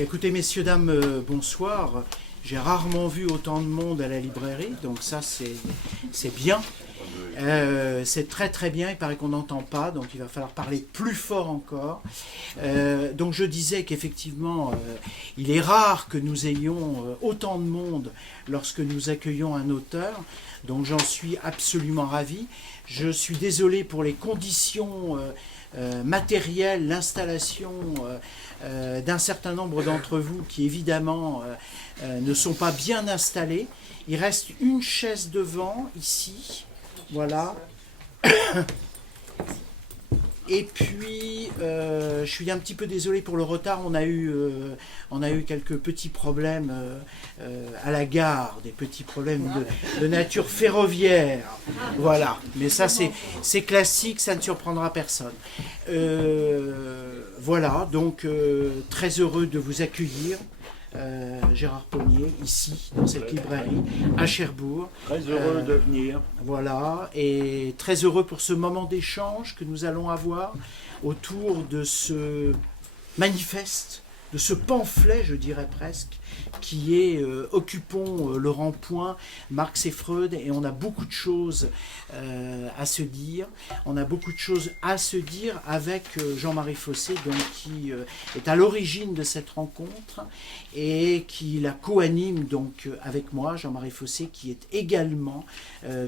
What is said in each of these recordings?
Écoutez, messieurs, dames, bonsoir. J'ai rarement vu autant de monde à la librairie, donc ça c'est bien. C'est très très bien, il paraît qu'on n'entend pas, donc il va falloir parler plus fort encore. Donc je disais qu'effectivement, il est rare que nous ayons autant de monde lorsque nous accueillons un auteur, donc j'en suis absolument ravi. Je suis désolé pour les conditions matérielles, l'installation d'un certain nombre d'entre vous qui évidemment ne sont pas bien installés. Il reste une chaise devant, ici. Voilà. Et puis, je suis un petit peu désolé pour le retard. On a eu quelques petits problèmes à la gare, des petits problèmes de nature ferroviaire. Voilà. Mais ça, c'est classique, ça ne surprendra personne. Voilà. Donc, très heureux de vous accueillir. Gérard Ponnier, ici, dans cette librairie, à Cherbourg. Très heureux de venir. Voilà, et très heureux pour ce moment d'échange que nous allons avoir autour de ce manifeste, de ce pamphlet, je dirais presque, qui est Occupons le rond-point, Marx et Freud, et on a beaucoup de choses à se dire. On a beaucoup de choses à se dire avec Jean-Marie Fossé, donc, qui est à l'origine de cette rencontre et qui la co-anime donc avec moi, Jean-Marie Fossé, qui est également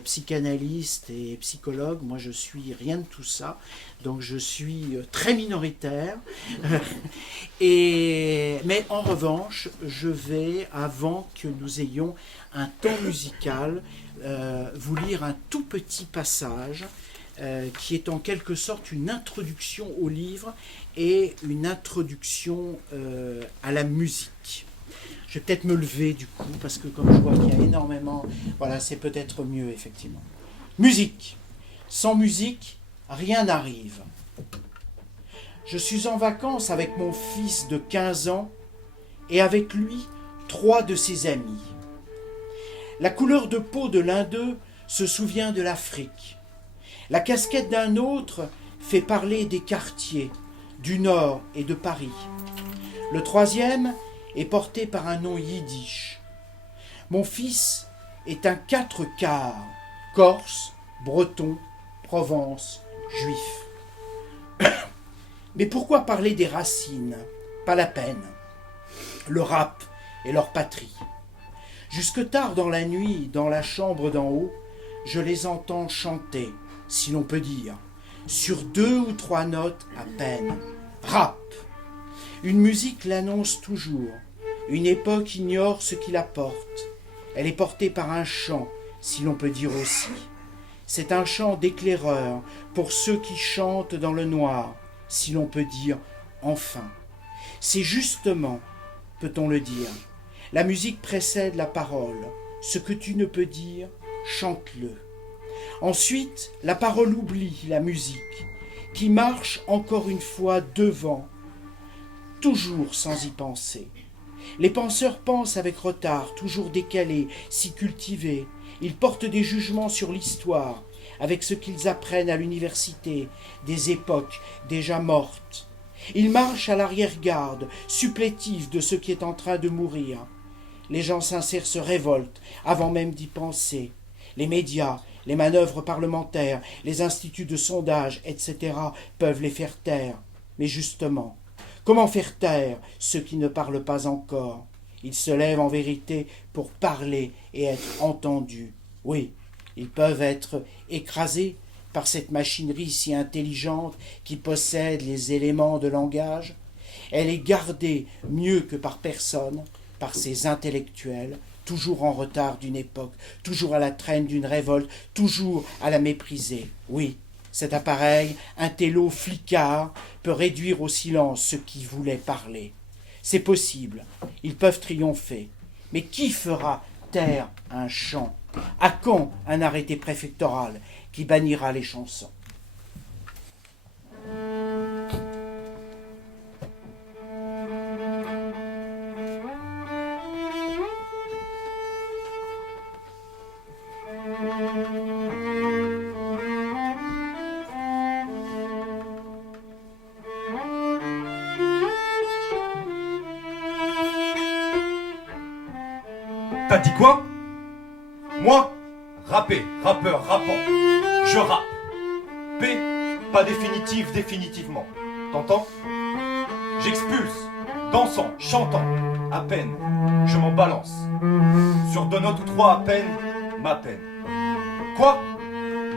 psychanalyste et psychologue. Moi, je suis rien de tout ça, donc je suis très minoritaire. Mais en revanche, je vais, avant que nous ayons un temps musical, vous lire un tout petit passage qui est en quelque sorte une introduction au livre et une introduction à la musique. Je vais peut-être me lever du coup, parce que comme je vois qu'il y a énormément... Voilà, c'est peut-être mieux, effectivement. Musique. Sans musique, rien n'arrive. Je suis en vacances avec mon fils de 15 ans et avec lui 3 de ses amis. La couleur de peau de l'un d'eux se souvient de l'Afrique. La casquette d'un autre fait parler des quartiers, du Nord et de Paris. Le troisième est porté par un nom yiddish. Mon fils est un 4 quarts, corse, breton, Provence, juif. Mais pourquoi parler des racines? Pas la peine. Le rap est leur patrie. Jusque tard dans la nuit, dans la chambre d'en haut, je les entends chanter, si l'on peut dire, sur 2 ou 3 notes à peine. Rap. Une musique l'annonce toujours. Une époque ignore ce qui la porte. Elle est portée par un chant, si l'on peut dire aussi. C'est un chant d'éclaireur pour ceux qui chantent dans le noir, si l'on peut dire enfin. C'est justement, peut-on le dire, la musique précède la parole. Ce que tu ne peux dire, chante-le. Ensuite, la parole oublie la musique, qui marche encore une fois devant, toujours sans y penser. Les penseurs pensent avec retard, toujours décalés, si cultivés. Ils portent des jugements sur l'histoire, avec ce qu'ils apprennent à l'université, des époques déjà mortes. Ils marchent à l'arrière-garde, supplétifs de ce qui est en train de mourir. Les gens sincères se révoltent avant même d'y penser. Les médias, les manœuvres parlementaires, les instituts de sondage, etc. peuvent les faire taire. Mais justement, comment faire taire ceux qui ne parlent pas encore? Ils se lèvent en vérité pour parler et être entendus. Oui, ils peuvent être écrasés par cette machinerie si intelligente qui possède les éléments de langage. Elle est gardée mieux que par personne, par ces intellectuels, toujours en retard d'une époque, toujours à la traîne d'une révolte, toujours à la mépriser. Oui, cet appareil, un télo flicard, peut réduire au silence ceux qui voulaient parler. C'est possible, ils peuvent triompher. Mais qui fera taire un chant? À quand un arrêté préfectoral qui bannira les chansons? T'as dit quoi? Moi, rapper, rappeur, rappant, je rappe. P, pas définitif, définitivement. T'entends? J'expulse, dansant, chantant, à peine, je m'en balance. Sur 2 notes ou 3 à peine, ma peine. Quoi?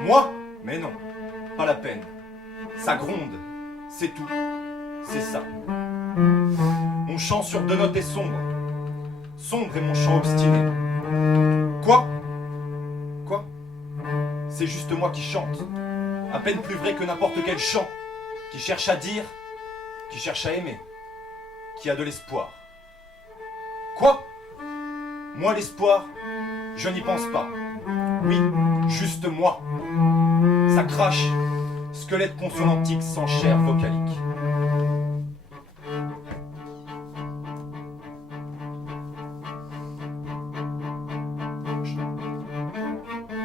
Moi? Mais non, pas la peine. Ça gronde, c'est tout, c'est ça. Mon chant sur 2 notes est sombre. Sombre est mon chant obstiné. Quoi? Quoi? C'est juste moi qui chante. À peine plus vrai que n'importe quel chant. Qui cherche à dire, qui cherche à aimer, qui a de l'espoir. Quoi? Moi l'espoir, je n'y pense pas. Oui, juste moi. Ça crache, squelette consonantique sans chair vocalique.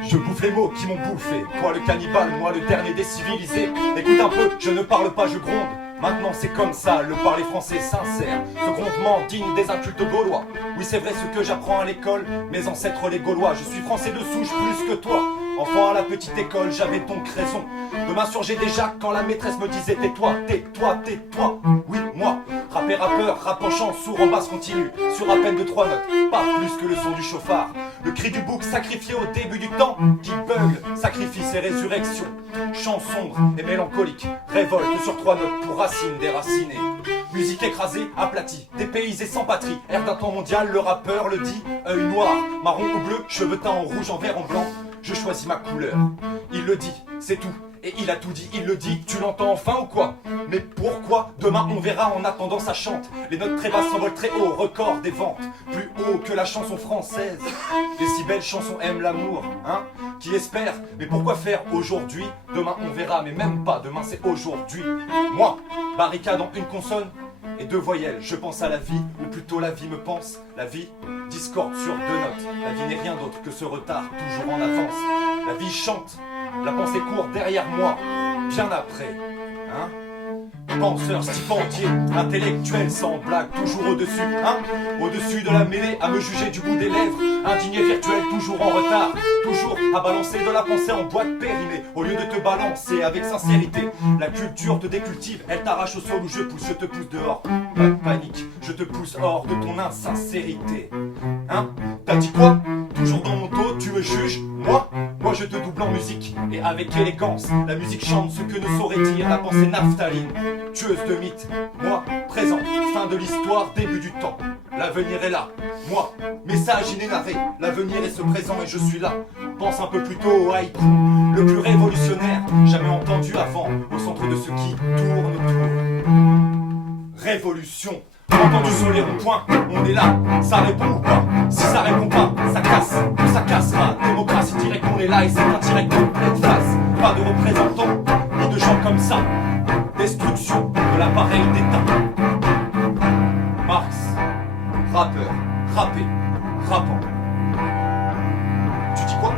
Je bouffe les mots qui m'ont bouffé. Toi le cannibale, moi le dernier des civilisés. Écoute un peu, je ne parle pas, je gronde. Maintenant c'est comme ça, le parler français sincère. Ce grondement digne des incultes gaulois. Oui c'est vrai ce que j'apprends à l'école. Mes ancêtres les Gaulois, je suis français de souche plus que toi. Enfant à la petite école, j'avais donc raison de m'insurger déjà quand la maîtresse me disait tais-toi, tais-toi, tais-toi. Oui, moi, rappeur, rap en chant, sourd en basse continue, sur à peine de 3 notes, pas plus que le son du chauffard. Le cri du bouc sacrifié au début du temps, qui bugle, sacrifice et résurrection. Chant sombre et mélancolique, révolte sur 3 notes pour racines déracinées. Musique écrasée, aplatie, dépaysée sans patrie. Air d'un temps mondial, le rappeur le dit. Œil noir, marron ou bleu, cheveux teints en rouge, en vert, en blanc. Je choisis ma couleur. Il le dit, c'est tout. Et il a tout dit, il le dit, tu l'entends enfin ou quoi? Mais pourquoi? Demain on verra, en attendant ça chante. Les notes très basses s'envolent très haut, record des ventes. Plus haut que la chanson française. Les si belles chansons aiment l'amour, hein? Qui espère, mais pourquoi faire aujourd'hui? Demain on verra, mais même pas, demain c'est aujourd'hui. Moi, barricade en une consonne et 2 voyelles, je pense à la vie, ou plutôt la vie me pense. La vie, discorde sur 2 notes. La vie n'est rien d'autre que ce retard toujours en avance. La vie chante, la pensée court derrière moi, bien après, hein? Penseur stipendié, intellectuel sans blague, toujours au-dessus, hein? Au-dessus de la mêlée, à me juger du bout des lèvres. Indigné virtuel, toujours en retard, toujours à balancer de la pensée en boîte périmée. Au lieu de te balancer avec sincérité, la culture te décultive, elle t'arrache au sol où je te pousse dehors. Pas de panique, je te pousse hors de ton insincérité. Hein? T'as dit quoi? Toujours dans mon dos, tu me juges? Moi je te double en musique, et avec élégance. La musique chante ce que ne saurait dire la pensée naphtaline. Tueuse de mythes, moi, présent, fin de l'histoire, début du temps. L'avenir est là, moi, message inénarré. L'avenir est ce présent et je suis là. Pense un peu plus tôt au haïku, le plus révolutionnaire jamais entendu avant, au centre de ce qui tourne autour. Révolution. Entendu sur les ronds-points, on est là, ça répond ou pas? Si ça répond pas, ça casse, ou ça cassera. Démocratie directe, on est là et c'est indirect en pleine face. Pas de représentants, ni de gens comme ça. Destruction de l'appareil d'État. Marx, rappeur, rappé, rappant. Tu dis quoi?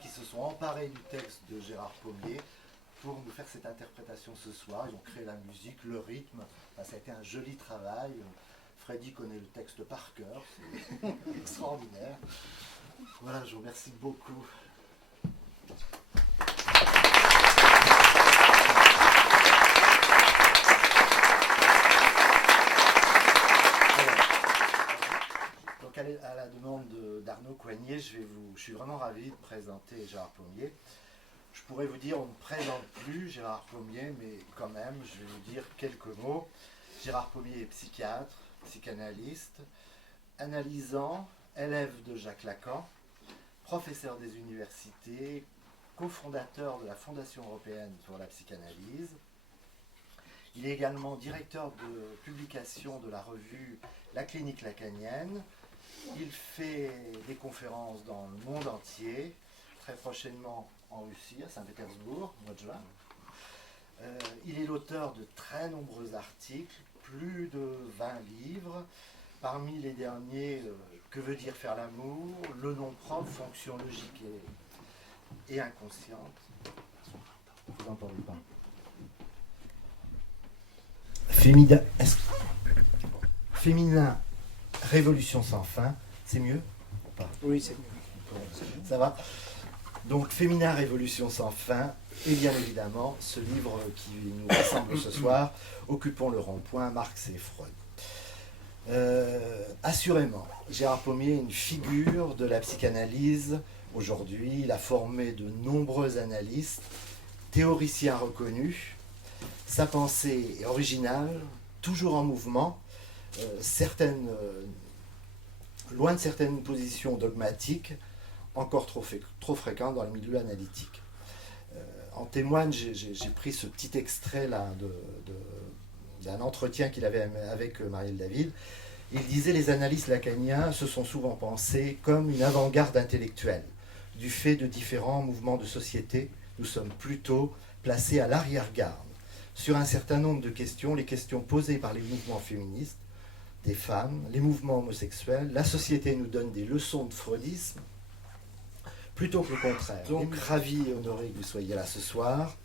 Qui se sont emparés du texte de Gérard Pommier pour nous faire cette interprétation ce soir. Ils ont créé la musique, le rythme. Enfin, ça a été un joli travail. Freddy connaît le texte par cœur, c'est extraordinaire. Voilà, je vous remercie beaucoup. À la demande d'Arnaud Coignet, je suis vraiment ravi de présenter Gérard Pommier. Je pourrais vous dire, on ne présente plus Gérard Pommier, mais quand même, je vais vous dire quelques mots. Gérard Pommier est psychiatre, psychanalyste, analysant, élève de Jacques Lacan, professeur des universités, cofondateur de la Fondation européenne pour la psychanalyse. Il est également directeur de publication de la revue La Clinique Lacanienne. Il fait des conférences dans le monde entier, très prochainement en Russie, à Saint-Pétersbourg, au mois de juin. Il est l'auteur de très nombreux articles, plus de 20 livres. Parmi les derniers, Que veut dire faire l'amour, Le nom propre, Fonction logique et inconsciente. Vous n'entendez pas. Féminin, Révolution sans fin, c'est mieux ou pas? Oui, c'est mieux. Ça va? Donc, Féminin, Révolution sans fin, et bien évidemment, ce livre qui nous rassemble ce soir, Occupons le rond-point, Marx et Freud. Assurément, Gérard Pommier est une figure de la psychanalyse aujourd'hui. Il a formé de nombreux analystes, théoriciens reconnus. Sa pensée est originale, toujours en mouvement, loin de certaines positions dogmatiques, encore trop fréquentes dans les milieux analytiques. En témoigne, j'ai pris ce petit extrait là d'un entretien qu'il avait avec Marielle David. Il disait: les analystes lacaniens se sont souvent pensés comme une avant-garde intellectuelle. Du fait de différents mouvements de société, nous sommes plutôt placés à l'arrière-garde. Sur un certain nombre de questions, les questions posées par les mouvements féministes, des femmes, les mouvements homosexuels, la société nous donne des leçons de freudisme, plutôt que le contraire. Donc, ravi et honoré que vous soyez là ce soir,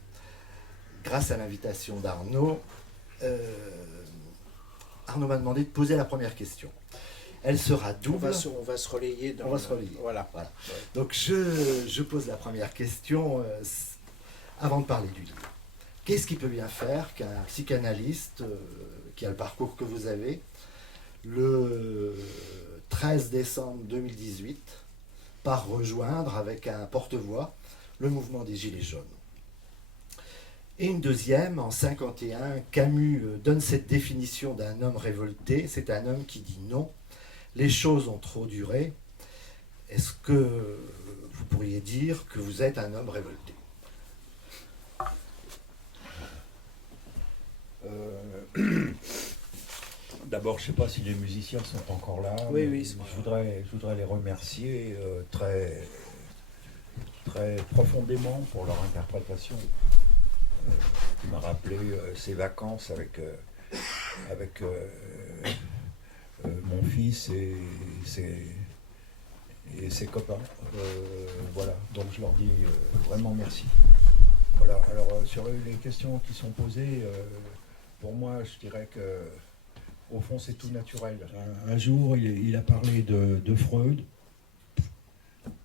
grâce à l'invitation d'Arnaud. Arnaud m'a demandé de poser la première question. Elle sera double. On va se relayer. On va se relayer. Voilà. Donc je pose la première question avant de parler du livre. Qu'est-ce qui peut bien faire qu'un psychanalyste, qui a le parcours que vous avez, le 13 décembre 2018, part rejoindre avec un porte-voix le mouvement des Gilets jaunes? Et une deuxième, en 1951, Camus donne cette définition d'un homme révolté. C'est un homme qui dit non, les choses ont trop duré. Est-ce que vous pourriez dire que vous êtes un homme révolté? D'abord, je ne sais pas si les musiciens sont encore là. Oui, oui. Je voudrais les remercier très, très profondément pour leur interprétation. Qui m'a rappelé ses vacances avec mon fils et ses copains. Voilà, donc je leur dis vraiment merci. Voilà, alors sur les questions qui sont posées, pour moi, je dirais que au fond, c'est tout naturel. Un jour, il a parlé de Freud,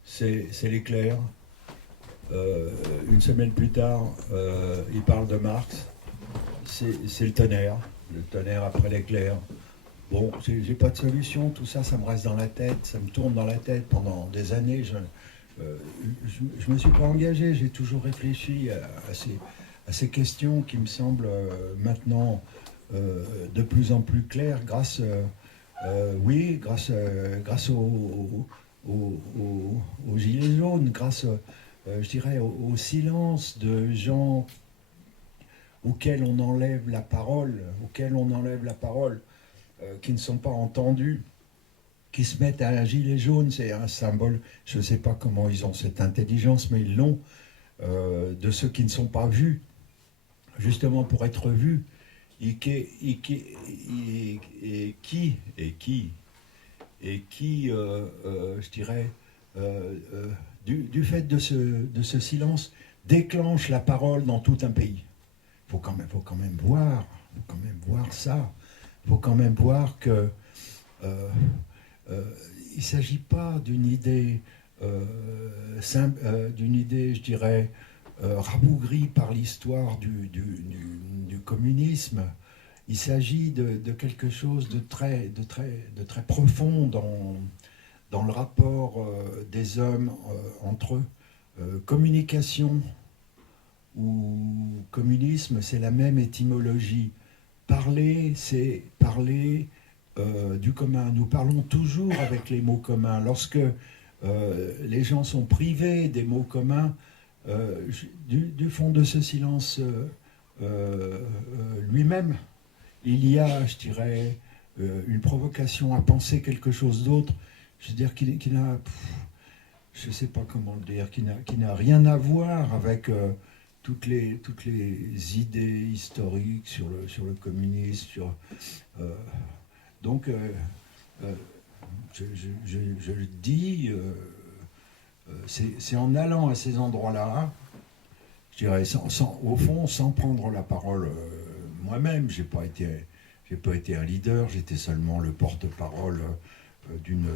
c'est l'éclair. Une semaine plus tard, il parle de Marx, c'est le tonnerre après l'éclair. Bon, j'ai pas de solution, tout ça, ça me reste dans la tête, ça me tourne dans la tête pendant des années. Je me suis pas engagé, j'ai toujours réfléchi à ces questions qui me semblent maintenant de plus en plus claires grâce aux Gilets jaunes, grâce je dirais, au silence de gens auxquels on enlève la parole, qui ne sont pas entendus, qui se mettent à un gilet jaune. C'est un symbole, je ne sais pas comment ils ont cette intelligence, mais ils l'ont, de ceux qui ne sont pas vus, justement pour être vus, et qui je dirais, du fait de ce silence, déclenche la parole dans tout un pays. Il faut quand même voir ça. Il faut quand même voir que il ne s'agit pas d'une idée, je dirais, rabougrie par l'histoire du communisme. Il s'agit de quelque chose de très profond dans le rapport des hommes entre eux. Communication ou communisme, c'est la même étymologie. Parler, c'est parler du commun. Nous parlons toujours avec les mots communs. Lorsque les gens sont privés des mots communs. Du fond de ce silence lui-même, il y a, je dirais, une provocation à penser quelque chose d'autre. Je veux dire qui n'a, je ne sais pas comment le dire, qui n'a rien à voir avec toutes les idées historiques sur le communisme. Donc, je le dis, c'est en allant à ces endroits-là, je dirais, au fond, sans prendre la parole moi-même. J'ai pas été un leader, j'étais seulement le porte-parole d'une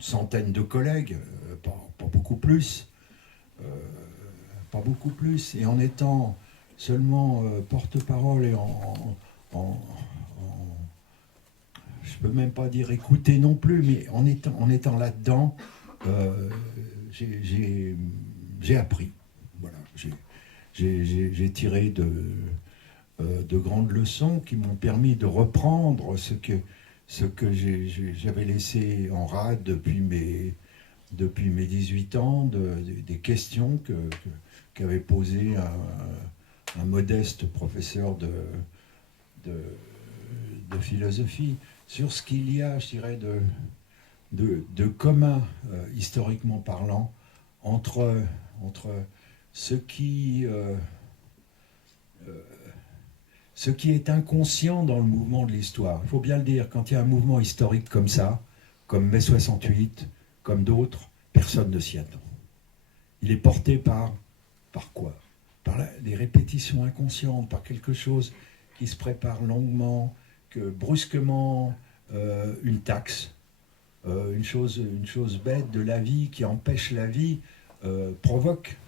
centaine de collègues, pas beaucoup plus. Pas beaucoup plus. Et en étant seulement porte-parole et je peux même pas dire écouter non plus, mais en étant là-dedans, j'ai appris. Voilà, j'ai tiré de grandes leçons qui m'ont permis de reprendre ce que j'avais laissé en rade depuis mes 18 ans, des questions qu'avait posées un modeste professeur de philosophie sur ce qu'il y a, je dirais, de commun, historiquement parlant, entre ce qui est inconscient dans le mouvement de l'histoire. Il faut bien le dire, quand il y a un mouvement historique comme ça, comme mai 68, comme d'autres, personne ne s'y attend. Il est porté par quoi? Par les répétitions inconscientes, par quelque chose qui se prépare longuement, que brusquement une taxe, une chose bête de la vie qui empêche la vie, provoque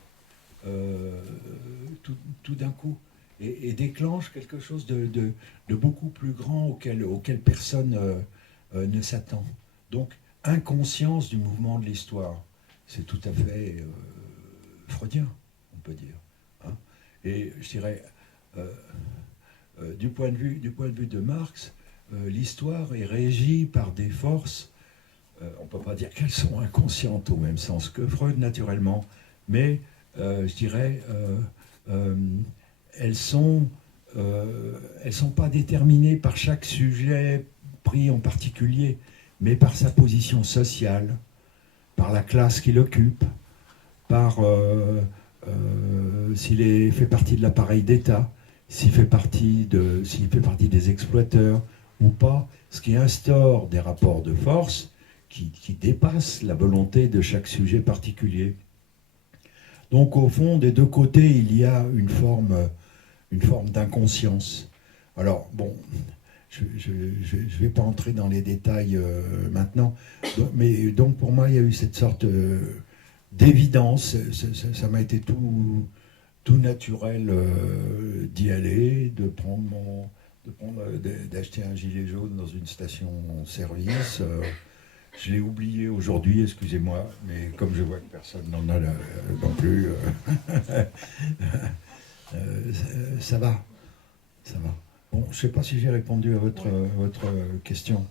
tout d'un coup et déclenche quelque chose de beaucoup plus grand auquel personne ne s'attend. Donc, inconscience du mouvement de l'histoire, c'est tout à fait freudien, on peut dire. Hein. Et je dirais, du point de vue de Marx, l'histoire est régie par des forces, on ne peut pas dire qu'elles sont inconscientes au même sens que Freud, naturellement, mais je dirais, elles sont pas déterminées par chaque sujet pris en particulier, mais par sa position sociale, par la classe qu'il occupe, par s'il fait partie de l'appareil d'État, s'il fait partie des exploiteurs ou pas, ce qui instaure des rapports de force qui dépassent la volonté de chaque sujet particulier. Donc au fond, des deux côtés, il y a une forme d'inconscience. Alors bon, je ne vais pas entrer dans les détails maintenant, mais donc pour moi, il y a eu cette sorte d'évidence, ça m'a été tout naturel d'y aller, d'acheter un gilet jaune dans une station-service. Je l'ai oublié aujourd'hui, excusez-moi, mais comme je vois que personne n'en a non plus, ça va. Bon, je ne sais pas si j'ai répondu à votre question.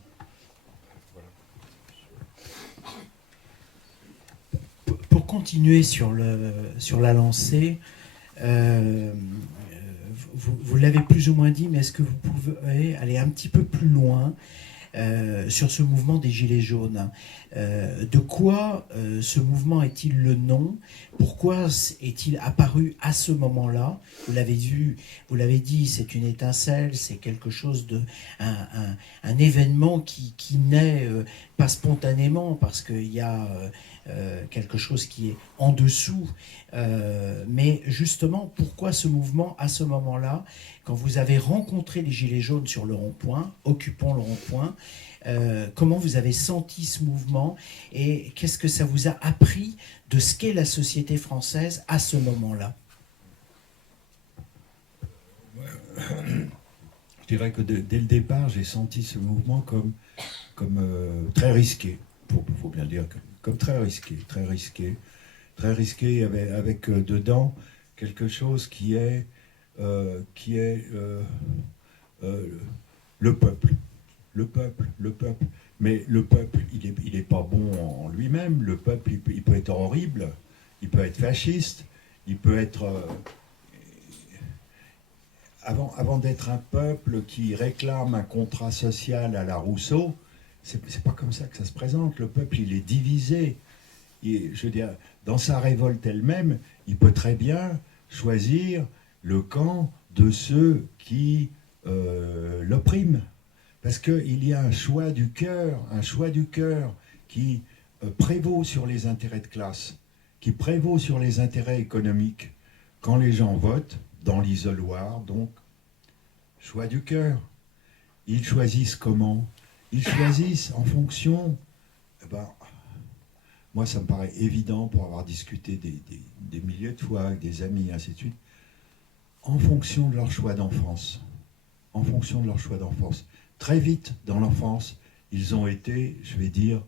Pour continuer sur la lancée, vous l'avez plus ou moins dit, mais est-ce que vous pouvez aller un petit peu plus loin sur ce mouvement des Gilets jaunes? De quoi ce mouvement est-il le nom? Pourquoi est-il apparu à ce moment-là? Vous l'avez dit, c'est une étincelle, c'est quelque chose un événement qui naît pas spontanément parce qu'il y a quelque chose qui est en dessous. Mais justement, pourquoi ce mouvement à ce moment-là, quand vous avez rencontré les Gilets jaunes sur le rond-point, occupant le rond-point, comment vous avez senti ce mouvement et qu'est-ce que ça vous a appris de ce qu'est la société française à ce moment-là? Je dirais que dès le départ, j'ai senti ce mouvement comme très risqué, faut bien le dire, comme très risqué avec dedans quelque chose qui est le peuple Mais le peuple, il est pas bon en lui-même. Le peuple, il peut être horrible, il peut être fasciste, il peut être... avant d'être un peuple qui réclame un contrat social à la Rousseau, c'est pas comme ça que ça se présente. Le peuple, il est divisé. Je veux dire, dans sa révolte elle-même, il peut très bien choisir le camp de ceux qui l'oppriment. Parce qu'il y a un choix du cœur qui prévaut sur les intérêts de classe, qui prévaut sur les intérêts économiques. Quand les gens votent dans l'isoloir, donc, choix du cœur. Ils choisissent comment? Ils choisissent en fonction... moi, ça me paraît évident pour avoir discuté des milliers de fois avec des amis, ainsi de suite, en fonction de leur choix d'enfance. En fonction de leur choix d'enfance. Très vite, dans l'enfance, ils ont été, je vais dire,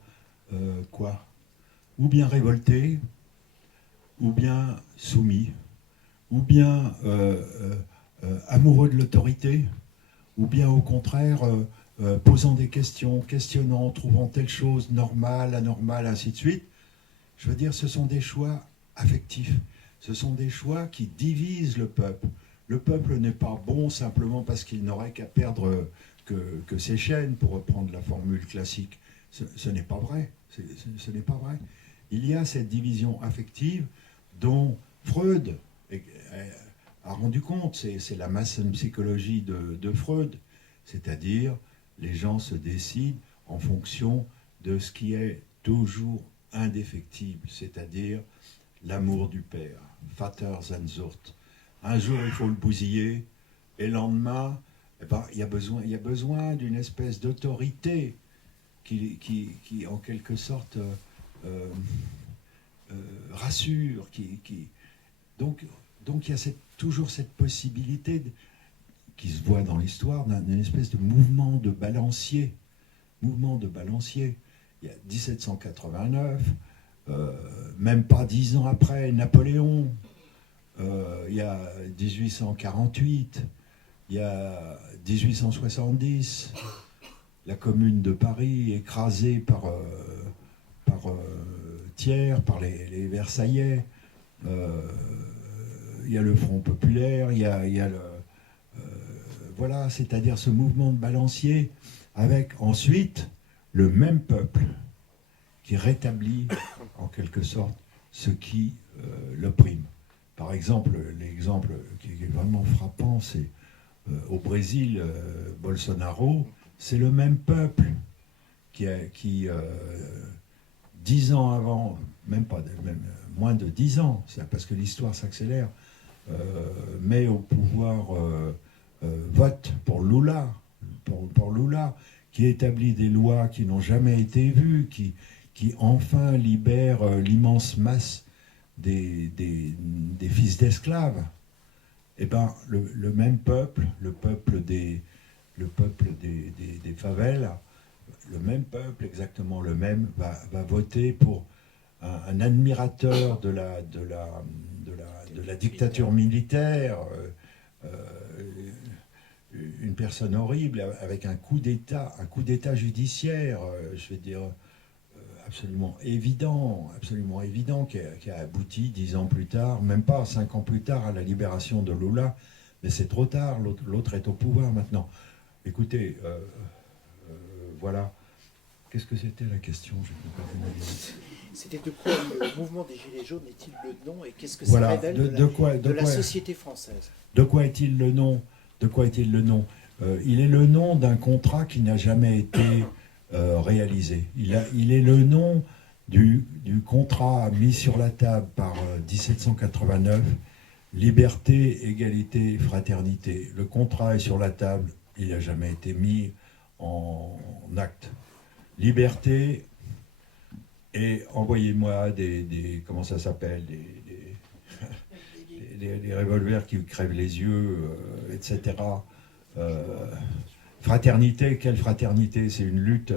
ou bien révoltés, ou bien soumis, ou bien amoureux de l'autorité, ou bien au contraire posant des questions, questionnant, trouvant telle chose normale, anormale, ainsi de suite. Je veux dire, ce sont des choix affectifs. Ce sont des choix qui divisent le peuple. Le peuple n'est pas bon simplement parce qu'il n'aurait qu'à perdre que ses chaînes, pour reprendre la formule classique. Ce n'est pas vrai. Ce n'est pas vrai. Il y a cette division affective dont Freud a rendu compte. C'est la masse psychologie de Freud. C'est-à-dire, les gens se décident en fonction de ce qui est toujours indéfectible, c'est-à-dire l'amour du père. Vatersehnsucht. Un jour, il faut le bousiller, et le lendemain, il y a besoin d'une espèce d'autorité qui en quelque sorte, rassure. Donc il y a toujours cette possibilité qui se voit dans l'histoire d'une espèce de mouvement de balancier. Mouvement de balancier. Il y a 1789, même pas 10 ans après, Napoléon. Il y a 1848, il y a 1870, la Commune de Paris écrasée par Thiers, par les Versaillais. Il y a le Front populaire, il y a le... voilà, c'est-à-dire ce mouvement de balancier avec ensuite le même peuple qui rétablit en quelque sorte ce qui l'opprime. Par exemple, l'exemple qui est vraiment frappant, c'est au Brésil, Bolsonaro, c'est le même peuple qui 10 ans avant, même moins de 10 ans, parce que l'histoire s'accélère, met au pouvoir, vote pour Lula, pour Lula, qui établit des lois qui n'ont jamais été vues, qui enfin libère l'immense masse des fils d'esclaves. Eh bien, le même peuple, le peuple des favelles, le même peuple, exactement le même, va voter pour un admirateur de la dictature militaire, une personne horrible, avec un coup d'État judiciaire, je vais dire, absolument évident, qui a abouti 10 ans plus tard, même pas 5 ans plus tard, à la libération de Lula. Mais c'est trop tard, l'autre est au pouvoir maintenant. Écoutez, voilà. Qu'est-ce que c'était la question? C'était de quoi le mouvement des Gilets jaunes est-il le nom, et qu'est-ce que ça voilà, révèle de la société française? De quoi est-il le nom? Il est le nom d'un contrat qui n'a jamais été réalisé. Il est le nom du contrat mis sur la table par 1789, liberté, égalité, fraternité. Le contrat est sur la table, il n'a jamais été mis en acte. Liberté, et envoyez-moi des comment ça s'appelle, des revolvers qui crèvent les yeux, etc. Fraternité, quelle fraternité? C'est une lutte,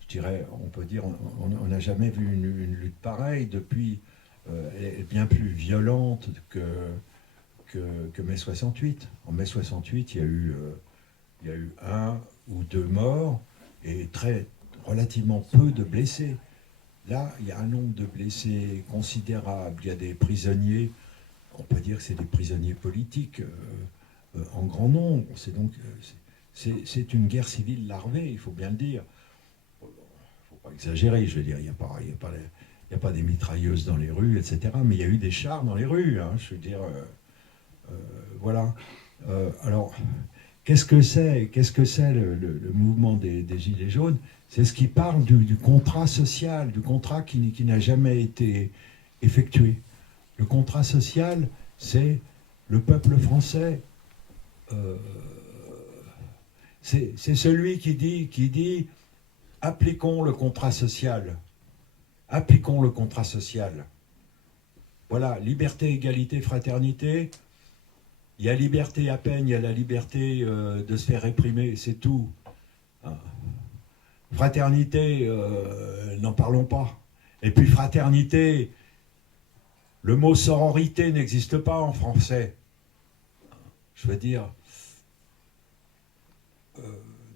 je dirais, on peut dire, on n'a jamais vu une lutte pareille depuis. Elle est bien plus violente que mai 68. En mai 68, il y a eu 1 ou 2 morts, et relativement peu de blessés. Là, il y a un nombre de blessés considérable. Il y a des prisonniers, on peut dire que c'est des prisonniers politiques en grand nombre. C'est donc c'est une guerre civile larvée, il faut bien le dire. Il ne faut pas exagérer, je veux dire, il n'y a pas des mitrailleuses dans les rues, etc. Mais il y a eu des chars dans les rues, hein, je veux dire, voilà. Alors, qu'est-ce que c'est le mouvement des Gilets jaunes? C'est ce qui parle du contrat social, du contrat qui n'a jamais été effectué. Le contrat social, c'est le peuple français. C'est celui qui dit appliquons le contrat social. Appliquons le contrat social. Voilà, liberté, égalité, fraternité. Il y a liberté à peine, il y a la liberté de se faire réprimer, c'est tout. Fraternité, n'en parlons pas. Et puis fraternité, le mot sororité n'existe pas en français. Je veux dire,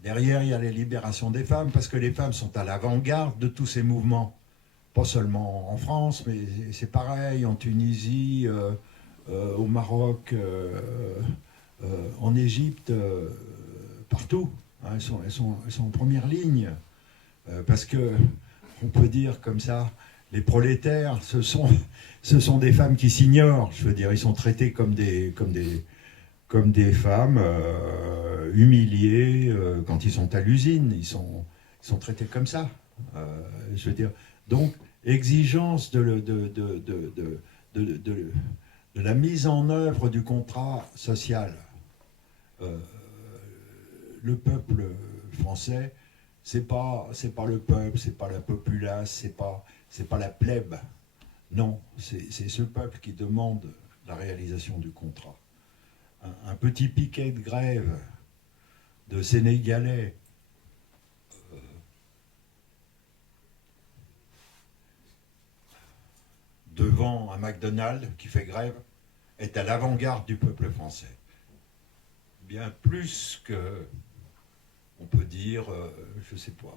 derrière il y a les libérations des femmes, parce que les femmes sont à l'avant-garde de tous ces mouvements. Pas seulement en France, mais c'est pareil, en Tunisie, au Maroc, en Égypte, partout. Hein, elles sont en première ligne. Parce que, on peut dire comme ça, les prolétaires, ce sont des femmes qui s'ignorent. Je veux dire, ils sont traités comme des femmes humiliées quand ils sont à l'usine. Ils sont traités comme ça. Je veux dire, donc, exigence de la mise en œuvre du contrat social. Le peuple français, c'est pas le peuple, c'est pas la populace, c'est pas la plèbe. Non, c'est ce peuple qui demande la réalisation du contrat. Un petit piquet de grève de Sénégalais devant un McDonald's qui fait grève est à l'avant-garde du peuple français. Bien plus que, on peut dire, je ne sais pas,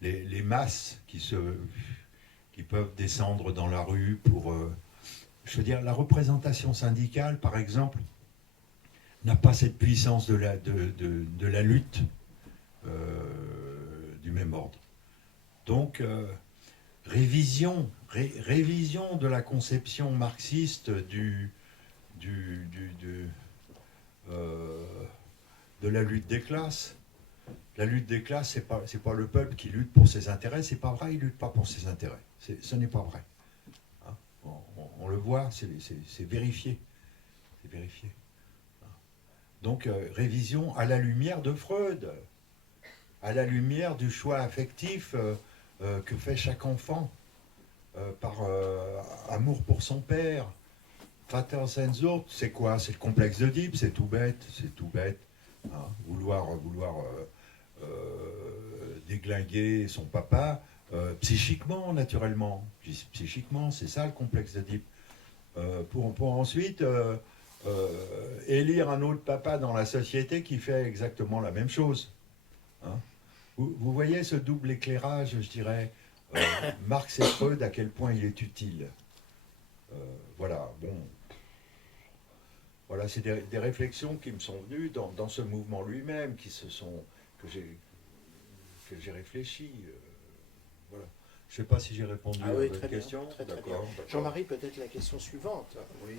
les masses qui peuvent descendre dans la rue pour... je veux dire, la représentation syndicale, par exemple, n'a pas cette puissance de la lutte du même ordre. Donc, révision de la conception marxiste de la lutte des classes. La lutte des classes, c'est pas le peuple qui lutte pour ses intérêts, c'est pas vrai, il lutte pas pour ses intérêts. Ce n'est pas vrai. Hein, on le voit, c'est vérifié. C'est vérifié. Donc, révision à la lumière de Freud, à la lumière du choix affectif que fait chaque enfant par amour pour son père. Vatersensucht, c'est quoi? C'est le complexe d'Oedipe, c'est tout bête. Hein, vouloir déglinguer son papa, psychiquement, naturellement. Psychiquement, c'est ça le complexe d'Oedipe. Pour ensuite élire un autre papa dans la société qui fait exactement la même chose. Hein, vous voyez ce double éclairage, je dirais, Marx et Freud, à quel point il est utile. Voilà, bon. Voilà, c'est des réflexions qui me sont venues dans ce mouvement lui-même, que j'ai réfléchi. Voilà. Je ne sais pas si j'ai répondu à votre question. D'accord. Jean-Marie, peut-être la question suivante. Oui.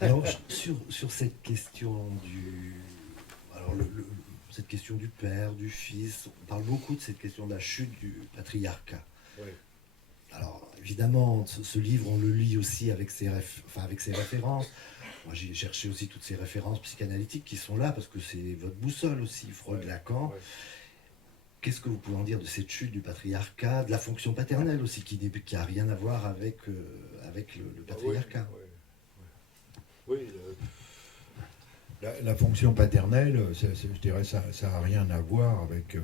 Alors, sur cette question cette question du père, du fils, on parle beaucoup de cette question de la chute du patriarcat. Oui. Alors, évidemment, ce livre, on le lit aussi avec ses références. Moi, j'ai cherché aussi toutes ces références psychanalytiques qui sont là, parce que c'est votre boussole aussi, Freud, Lacan. Ouais. Qu'est-ce que vous pouvez en dire de cette chute du patriarcat, de la fonction paternelle aussi, qui n'a rien à voir avec le patriarcat? Oui, la fonction paternelle, je dirais, ça n'a rien à voir avec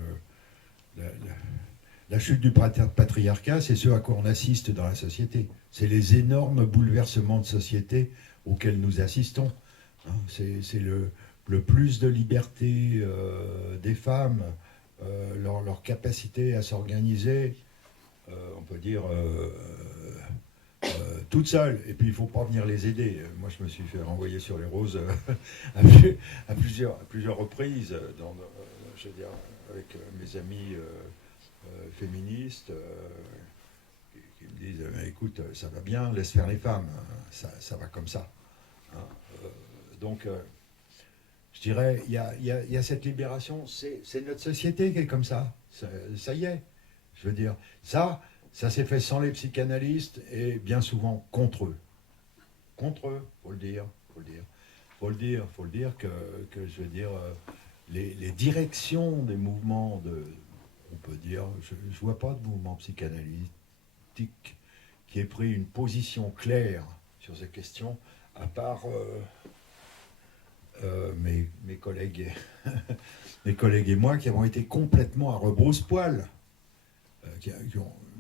la chute du patriarcat, c'est ce à quoi on assiste dans la société. C'est les énormes bouleversements de société auxquels nous assistons. Hein, c'est le plus de liberté des femmes, leur capacité à s'organiser, on peut dire, toute seule. Et puis il ne faut pas venir les aider. Moi, je me suis fait renvoyer sur les roses à plusieurs reprises, je veux dire, avec mes amis féministes qui me disent écoute, ça va bien, laisse faire les femmes, ça va comme ça. Hein. Donc, je dirais, il y a cette libération, c'est notre société qui est comme ça. Ça y est. Je veux dire, ça s'est fait sans les psychanalystes et bien souvent contre eux. Contre eux, faut le dire que je veux dire, les directions des mouvements on peut dire, je ne vois pas de mouvement psychanalytique qui ait pris une position claire sur ces questions, à part mes collègues et moi qui avons été complètement à rebrousse-poil.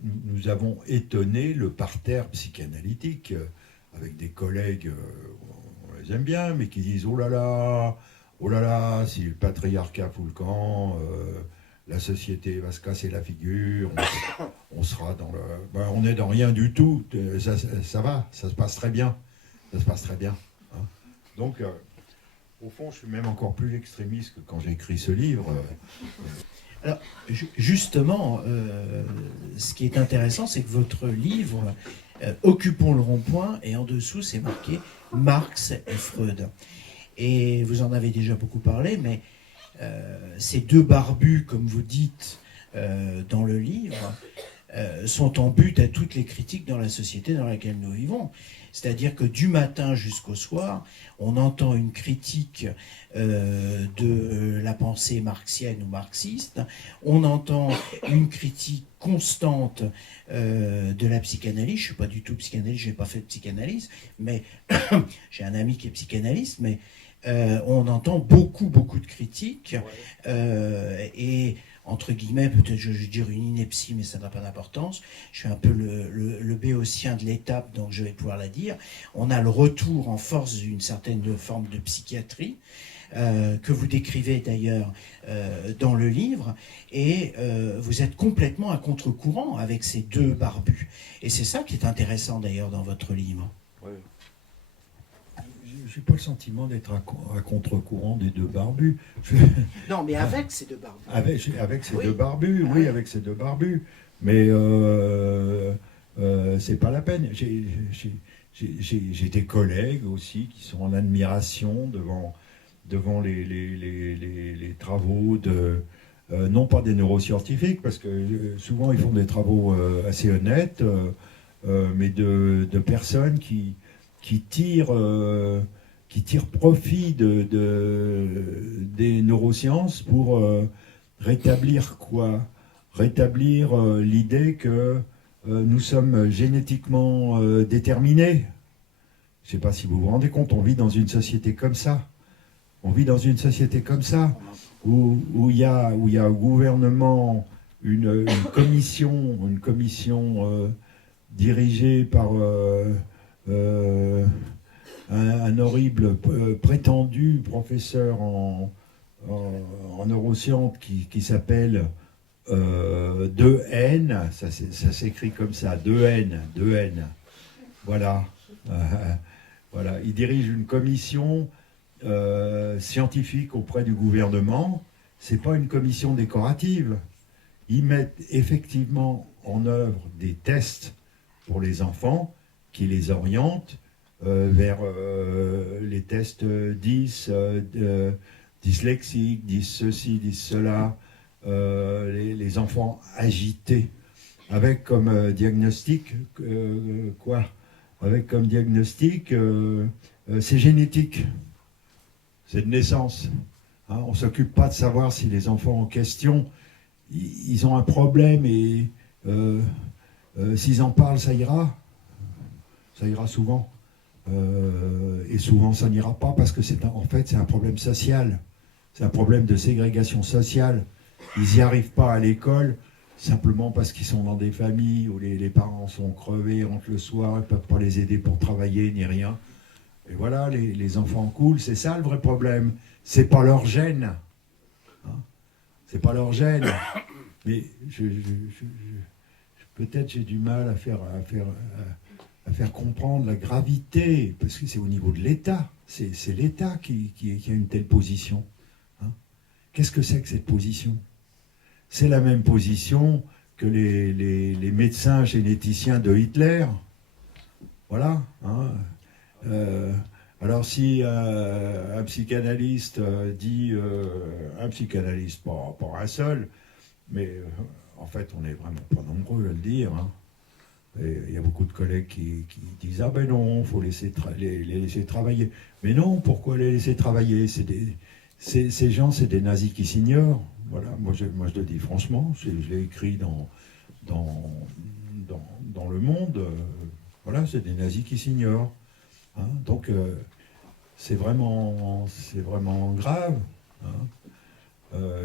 Nous avons étonné le parterre psychanalytique avec des collègues, on les aime bien, mais qui disent oh là là, si le patriarcat fout le camp, la société va se casser la figure, on sera dans le... Ben, on n'est dans rien du tout, ça va, ça se passe très bien. Hein. Donc, au fond, je suis même encore plus extrémiste que quand j'ai écrit ce livre. Alors, justement, ce qui est intéressant, c'est que votre livre, Occupons le rond-point, et en dessous, c'est marqué Marx et Freud. Et vous en avez déjà beaucoup parlé, mais ces deux barbus, comme vous dites dans le livre, sont en but à toutes les critiques dans la société dans laquelle nous vivons. C'est-à-dire que du matin jusqu'au soir, on entend une critique de la pensée marxienne ou marxiste, on entend une critique constante de la psychanalyse. Je ne suis pas du tout psychanalyste, je n'ai pas fait de psychanalyse, mais j'ai un ami qui est psychanalyste, mais on entend beaucoup de critiques, et entre guillemets, peut-être je vais dire une ineptie, mais ça n'a pas d'importance. Je suis un peu le béotien de l'étape, donc je vais pouvoir la dire. On a le retour en force d'une certaine forme de psychiatrie, que vous décrivez d'ailleurs dans le livre, et vous êtes complètement à contre-courant avec ces deux barbus. Et c'est ça qui est intéressant d'ailleurs dans votre livre. Ouais. Je n'ai pas le sentiment d'être à contre-courant des deux barbus. Non, mais avec ces deux barbus. Avec ces deux barbus, oui, avec ces deux barbus. Mais c'est pas la peine. J'ai des collègues aussi qui sont en admiration devant les travaux non pas des neuroscientifiques, parce que souvent ils font des travaux assez honnêtes, mais de personnes qui tirent profit des neurosciences pour rétablir quoi? Rétablir l'idée que nous sommes génétiquement déterminés. Je ne sais pas si vous vous rendez compte, on vit dans une société comme ça. On vit dans une société comme ça, où il y a au gouvernement une commission dirigée par un horrible prétendu professeur en neurosciences qui s'appelle 2N, ça s'écrit comme ça, 2N. Voilà. Voilà. Il dirige une commission scientifique auprès du gouvernement. C'est pas une commission décorative. Ils mettent effectivement en œuvre des tests pour les enfants qui les orientent vers les tests 10, dyslexiques, 10 ceci, 10 cela, les enfants agités, avec comme diagnostic, avec comme diagnostic, c'est génétique, c'est de naissance. Hein, on ne s'occupe pas de savoir si les enfants en question, ils ont un problème et s'ils en parlent, ça ira souvent. Et souvent ça n'ira pas parce que c'est un problème social, c'est un problème de ségrégation sociale. Ils n'y arrivent pas à l'école simplement parce qu'ils sont dans des familles où les parents sont crevés, rentrent le soir, ils ne peuvent pas les aider pour travailler ni rien. Et voilà, les enfants coulent, c'est ça le vrai problème, c'est pas leur gène. Hein, c'est pas leur gène. Mais peut-être j'ai du mal à faire comprendre la gravité, parce que c'est au niveau de l'État. C'est l'État qui a une telle position. Hein. Qu'est-ce que c'est que cette position? C'est la même position que les médecins généticiens de Hitler. Voilà. Hein. Alors si un psychanalyste dit, un psychanalyste, pas un seul, mais en fait on n'est vraiment pas nombreux à le dire, hein. Et il y a beaucoup de collègues qui disent « Ah ben non, il faut les laisser travailler ». Mais non, pourquoi les laisser travailler? Ces gens, c'est des nazis qui s'ignorent. Voilà, moi je le dis franchement, je l'ai écrit dans Le Monde. Voilà, c'est des nazis qui s'ignorent. Hein, donc c'est vraiment grave. Hein.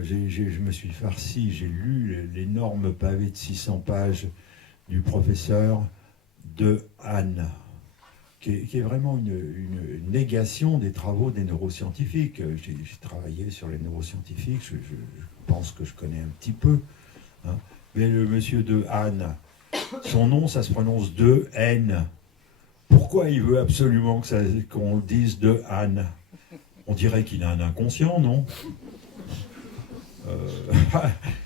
Je me suis farci, j'ai lu l'énorme pavé de 600 pages du professeur de Anne, qui est vraiment une négation des travaux des neuroscientifiques. J'ai travaillé sur les neuroscientifiques, je pense que je connais un petit peu. Hein. Mais le monsieur de Anne, son nom, ça se prononce de N. Pourquoi il veut absolument qu'on le dise de Anne? On dirait qu'il a un inconscient, non?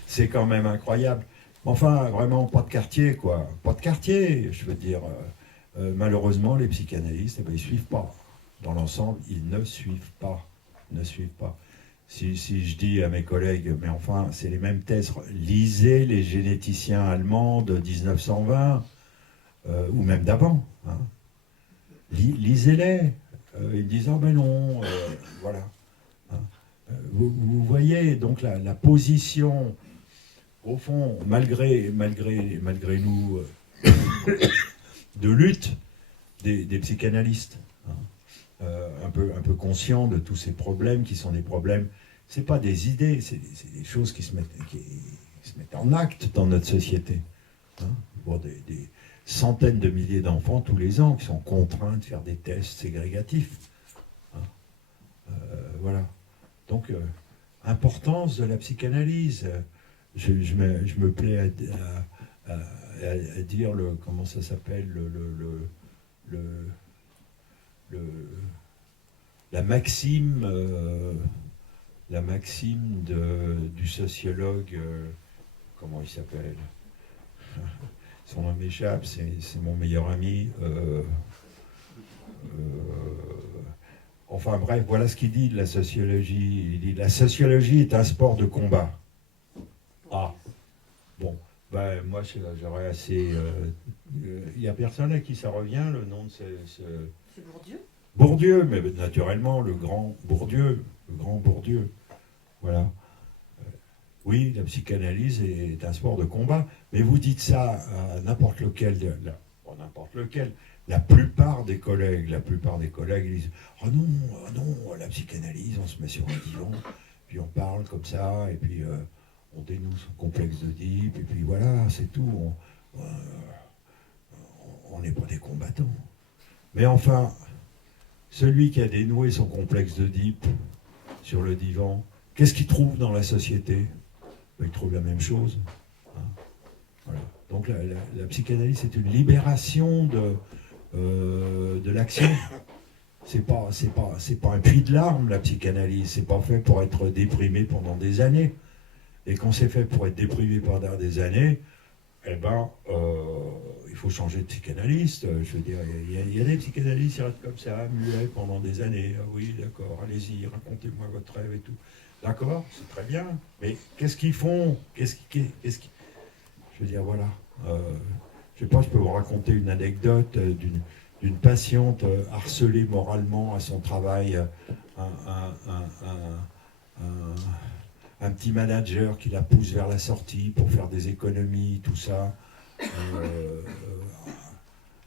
C'est quand même incroyable. Enfin, vraiment, pas de quartier, quoi. Pas de quartier, je veux dire. Malheureusement, les psychanalystes, ils ne suivent pas. Dans l'ensemble, ils ne suivent pas. Ne suivent pas. Si je dis à mes collègues, mais enfin, c'est les mêmes thèses, lisez les généticiens allemands de 1920, ou même d'avant. Hein. Lisez-les. Ils disent, ah ben non, voilà. Hein. Vous voyez, donc la position, au fond, malgré nous, de lutte des psychanalystes, hein, un peu conscients de tous ces problèmes qui sont des problèmes, c'est pas des idées, c'est des choses qui se mettent en acte dans notre société. Hein, pour des centaines de milliers d'enfants tous les ans qui sont contraints de faire des tests ségrégatifs. Hein, voilà. Donc, importance de la psychanalyse. Je me plais à dire comment ça s'appelle la maxime du sociologue, comment il s'appelle, son nom m'échappe, c'est mon meilleur ami, enfin bref, voilà ce qu'il dit de la sociologie. Il dit: la sociologie est un sport de combat. Ah, bon, ben moi j'aurais assez... Il n'y a personne à qui ça revient, le nom de ce... C'est Bourdieu. Bourdieu, mais naturellement, le grand Bourdieu. Voilà. Oui, la psychanalyse est un sport de combat, mais vous dites ça à n'importe lequel, la plupart des collègues ils disent: oh non, la psychanalyse, on se met sur un divan, puis on parle comme ça, et puis on dénoue son complexe d'Oedipe, et puis voilà, c'est tout. On n'est pas des combattants. Mais enfin, celui qui a dénoué son complexe d'Oedipe sur le divan, qu'est-ce qu'il trouve dans la société? Il trouve la même chose. Hein, voilà. Donc la psychanalyse, c'est une libération de l'action. C'est pas un puits de larmes, la psychanalyse. C'est pas fait pour être déprimé pendant des années. Et quand c'est fait pour être déprimé pendant des années, eh ben, il faut changer de psychanalyste. Je veux dire, il y a des psychanalystes qui restent comme ça, muets pendant des années. Ah oui, d'accord, allez-y, racontez-moi votre rêve et tout. D'accord, c'est très bien. Mais qu'est-ce qu'ils font? Je veux dire, voilà. Je sais pas, je peux vous raconter une anecdote d'une patiente harcelée moralement à son travail, un petit manager qui la pousse vers la sortie pour faire des économies, tout ça.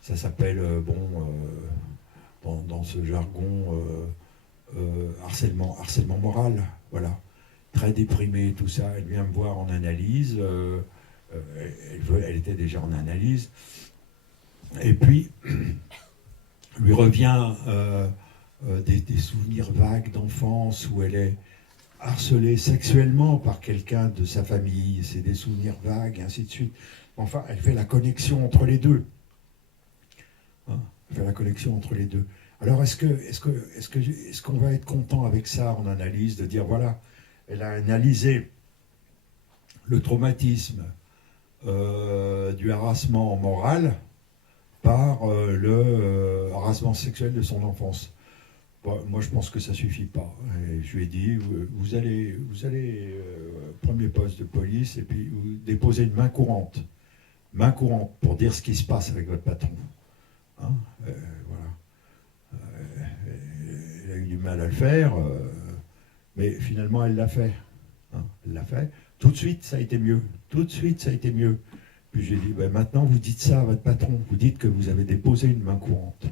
Ça s'appelle, dans ce jargon, harcèlement moral. Voilà. Très déprimée, tout ça. Elle vient me voir en analyse. Elle était déjà en analyse. Et puis, lui revient des souvenirs vagues d'enfance où elle est harcelée sexuellement par quelqu'un de sa famille, c'est des souvenirs vagues, et ainsi de suite. Enfin, elle fait la connexion entre les deux. Hein, elle fait la connexion entre les deux. Alors, est-ce qu'on va être content avec ça en analyse, de dire, voilà, elle a analysé le traumatisme du harassement moral par le harassement sexuel de son enfance. Bon, moi, je pense que ça suffit pas. Et je lui ai dit, vous allez premier poste de police, et puis vous déposez une main courante pour dire ce qui se passe avec votre patron. Hein, voilà. Elle a eu du mal à le faire, mais finalement, elle l'a fait. Hein, elle l'a fait. Tout de suite, ça a été mieux. Tout de suite, ça a été mieux. Puis j'ai dit, ben, maintenant, vous dites ça à votre patron. Vous dites que vous avez déposé une main courante.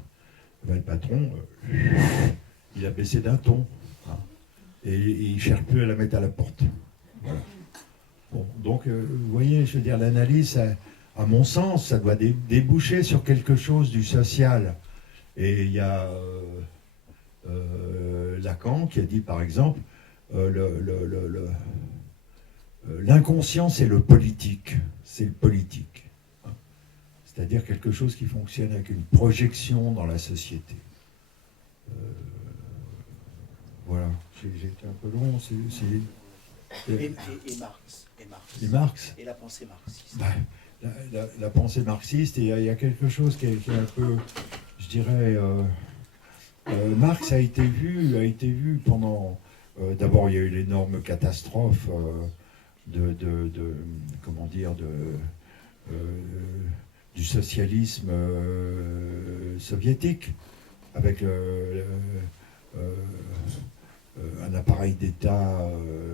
Ben, le patron, il a baissé d'un ton. Hein, et il ne cherche plus à la mettre à la porte. Voilà. Bon, donc, vous voyez, je veux dire, l'analyse, à mon sens, ça doit déboucher sur quelque chose du social. Et il y a Lacan qui a dit, par exemple, l'inconscient, c'est le politique. C'est le politique. Hein. C'est-à-dire quelque chose qui fonctionne avec une projection dans la société. Voilà. J'ai été un peu long. Et Marx. Et Marx. Et la pensée marxiste. Bah, la pensée marxiste, il y a quelque chose qui est un peu, je dirais, Marx a été vu pendant. D'abord, il y a eu l'énorme catastrophe du socialisme soviétique, avec un appareil d'État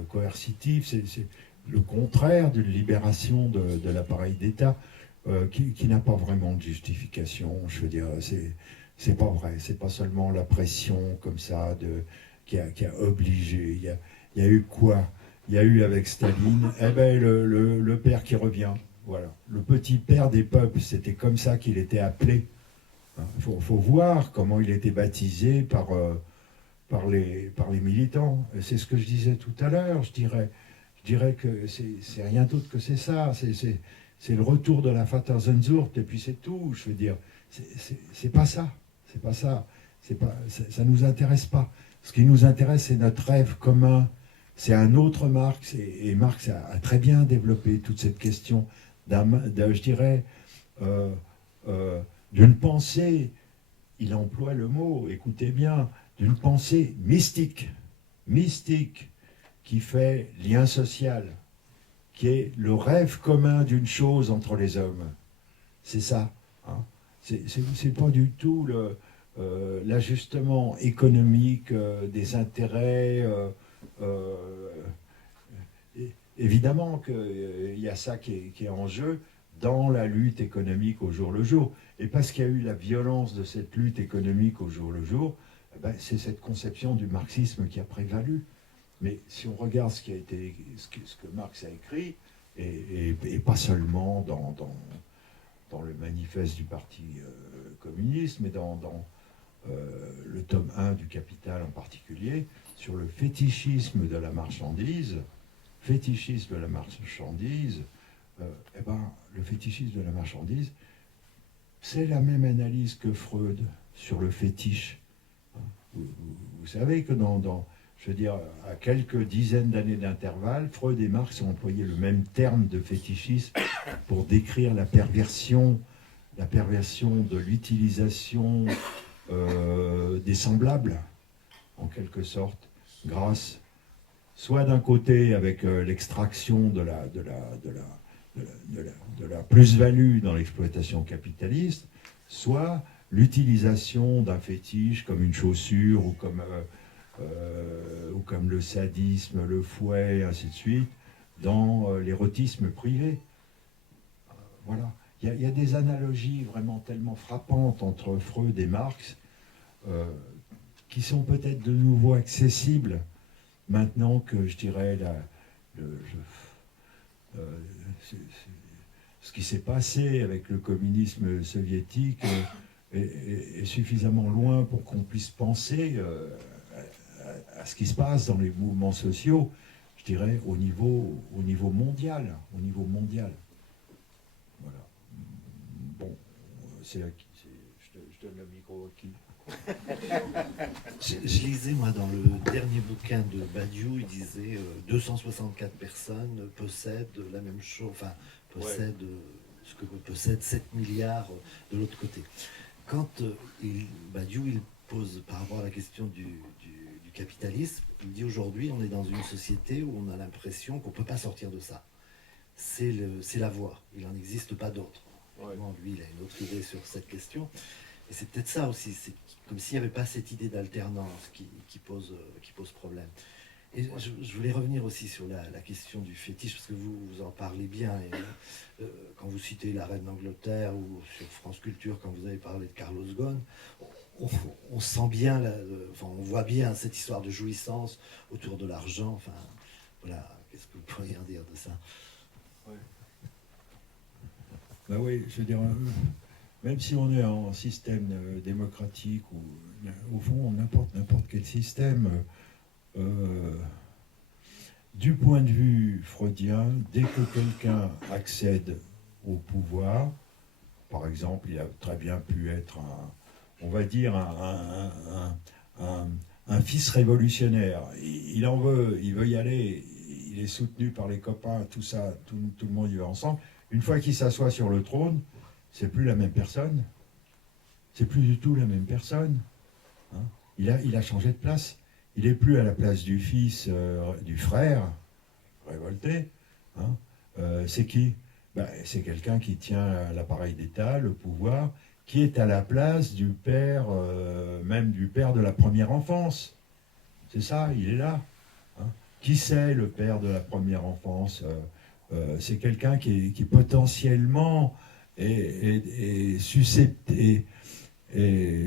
coercitif. C'est le contraire d'une libération de l'appareil d'État qui n'a pas vraiment de justification. Je veux dire, c'est pas vrai. C'est pas seulement la pression comme ça qui a obligé. Il y a eu quoi? Il y a eu avec Staline, le père qui revient. Voilà. Le petit père des peuples, c'était comme ça qu'il était appelé. Il faut voir comment il était baptisé par les militants. C'est ce que je disais tout à l'heure. Je dirais que c'est rien d'autre que c'est ça. C'est le retour de la Vatersehnsucht, et puis c'est tout. Je veux dire, c'est pas ça. C'est pas ça. Ça nous intéresse pas. Ce qui nous intéresse, c'est notre rêve commun. C'est un autre Marx, et Marx a très bien développé toute cette question je dirais, d'une pensée, il emploie le mot, écoutez bien, d'une pensée mystique, qui fait lien social, qui est le rêve commun d'une chose entre les hommes. C'est ça. Hein. C'est pas du tout l'ajustement économique des intérêts. Évidemment qu'il y a ça qui est en jeu dans la lutte économique au jour le jour. Et parce qu'il y a eu la violence de cette lutte économique au jour le jour, c'est cette conception du marxisme qui a prévalu. Mais si on regarde ce que Marx a écrit, et pas seulement dans le manifeste du Parti communiste, mais dans le tome 1 du Capital en particulier, sur le fétichisme de la marchandise, le fétichisme de la marchandise, c'est la même analyse que Freud sur le fétiche. Vous savez que je veux dire, à quelques dizaines d'années d'intervalle, Freud et Marx ont employé le même terme de fétichisme pour décrire la perversion de l'utilisation des semblables, en quelque sorte, grâce, soit d'un côté avec l'extraction de la plus-value dans l'exploitation capitaliste, soit l'utilisation d'un fétiche comme une chaussure ou comme le sadisme, le fouet, et ainsi de suite, dans l'érotisme privé. Voilà. Il y a des analogies vraiment tellement frappantes entre Freud et Marx qui sont peut-être de nouveau accessibles maintenant que, je dirais, ce qui s'est passé avec le communisme soviétique est suffisamment loin pour qu'on puisse penser à ce qui se passe dans les mouvements sociaux, je dirais, au niveau mondial. Au niveau mondial. Voilà. Bon, je donne le micro à qui? Je lisais, moi, dans le dernier bouquin de Badiou, il disait 264 personnes possèdent la même chose, enfin, possèdent ce que possèdent 7 milliards de l'autre côté. Quand Badiou, il pose par rapport à la question du capitalisme, il dit aujourd'hui, on est dans une société où on a l'impression qu'on ne peut pas sortir de ça. C'est la voie, il n'en existe pas d'autre. Ouais. Lui, il a une autre idée sur cette question. Et c'est peut-être ça aussi, c'est comme s'il n'y avait pas cette idée d'alternance qui pose problème. Et je voulais revenir aussi sur la question du fétiche, parce que vous en parlez bien. Et, quand vous citez la reine d'Angleterre ou sur France Culture, quand vous avez parlé de Carlos Ghosn, on sent bien, on voit bien cette histoire de jouissance autour de l'argent. Enfin, voilà, qu'est-ce que vous pourriez en dire de ça? Ouais. Ben oui, je veux dire, même si on est en système démocratique, ou au fond, n'importe quel système, du point de vue freudien, dès que quelqu'un accède au pouvoir, par exemple, il a très bien pu être on va dire un fils révolutionnaire. Il en veut, il veut y aller, il est soutenu par les copains, tout ça, tout le monde y va ensemble. Une fois qu'il s'assoit sur le trône, c'est plus la même personne. C'est plus du tout la même personne. Hein. Il a changé de place. Il n'est plus à la place du fils, du frère, révolté. Hein. C'est qui? C'est quelqu'un qui tient l'appareil d'État, le pouvoir, qui est à la place du père, même du père de la première enfance. C'est ça, il est là. Hein. Qui c'est le père de la première enfance? C'est quelqu'un qui potentiellement est susceptible,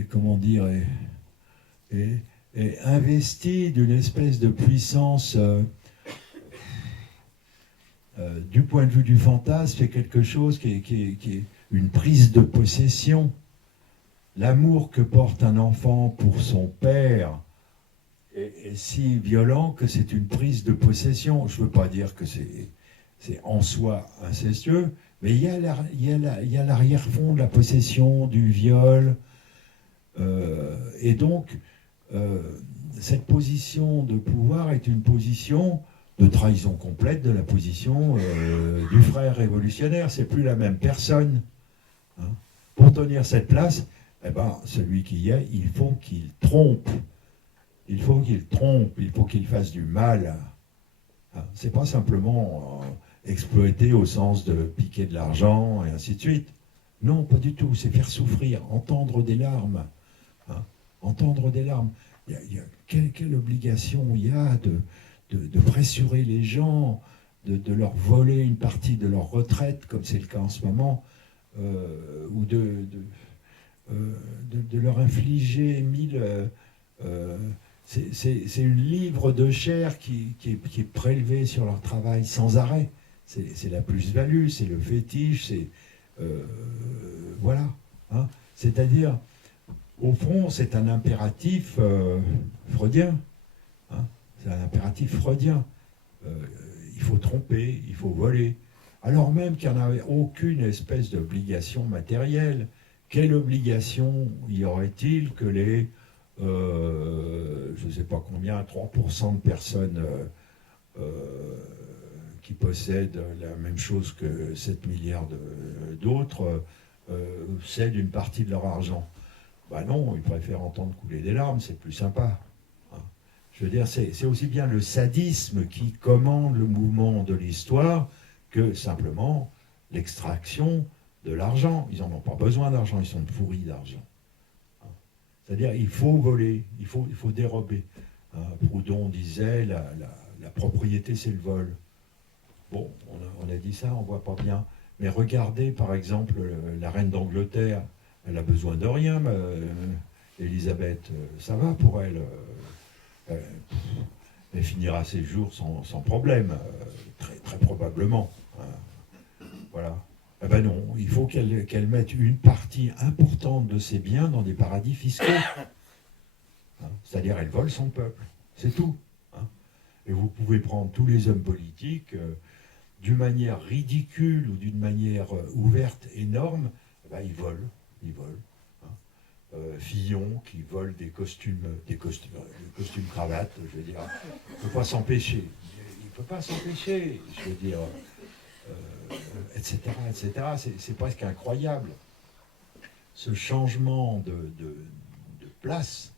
comment dire, est investi d'une espèce de puissance du point de vue du fantasme, c'est quelque chose qui est une prise de possession. L'amour que porte un enfant pour son père est si violent que c'est une prise de possession. Je ne veux pas dire que c'est en soi incestueux, mais il y a l'arrière-fond de la possession, du viol, et donc cette position de pouvoir est une position de trahison complète de la position du frère révolutionnaire. C'est plus la même personne. Hein. Pour tenir cette place, celui qui y est, il faut qu'il trompe. Il faut qu'il fasse du mal. Hein. C'est pas simplement exploiter au sens de piquer de l'argent et ainsi de suite. Non, pas du tout. C'est faire souffrir, entendre des larmes. Hein. Entendre des larmes. Quelle obligation il y a de pressurer les gens, de leur voler une partie de leur retraite, comme c'est le cas en ce moment, ou de leur infliger 1000... c'est une livre de chair qui est prélevée sur leur travail sans arrêt. C'est la plus-value, c'est le fétiche, c'est... voilà. Hein. C'est-à-dire, au fond, c'est un impératif freudien. Hein. C'est un impératif freudien. Il faut tromper, il faut voler. Alors même qu'il n'y en avait aucune espèce d'obligation matérielle. Quelle obligation y aurait-il que les, je ne sais pas combien, 3% de personnes qui possèdent la même chose que 7 milliards d'autres cèdent une partie de leur argent? Non, ils préfèrent entendre couler des larmes, c'est plus sympa. Je veux dire, c'est aussi bien le sadisme qui commande le mouvement de l'histoire que simplement l'extraction de l'argent. Ils n'en ont pas besoin d'argent, ils sont pourris d'argent. C'est-à-dire, il faut voler, il faut dérober. Proudhon disait, la propriété, c'est le vol. Bon, on a dit ça, on ne voit pas bien. Mais regardez, par exemple, la reine d'Angleterre, elle a besoin de rien, Élisabeth, ça va pour elle. Elle finira ses jours sans problème, très, très probablement. Voilà. Non, il faut qu'elle mette une partie importante de ses biens dans des paradis fiscaux. C'est-à-dire, elle vole son peuple. C'est tout. Hein. Et vous pouvez prendre tous les hommes politiques, d'une manière ridicule ou d'une manière ouverte, énorme, ben, ils volent. Hein. Fillon qui vole des costumes cravates, je veux dire, il ne peut pas s'empêcher. Il ne peut pas s'empêcher, je veux dire, etc. C'est presque incroyable. Ce changement de place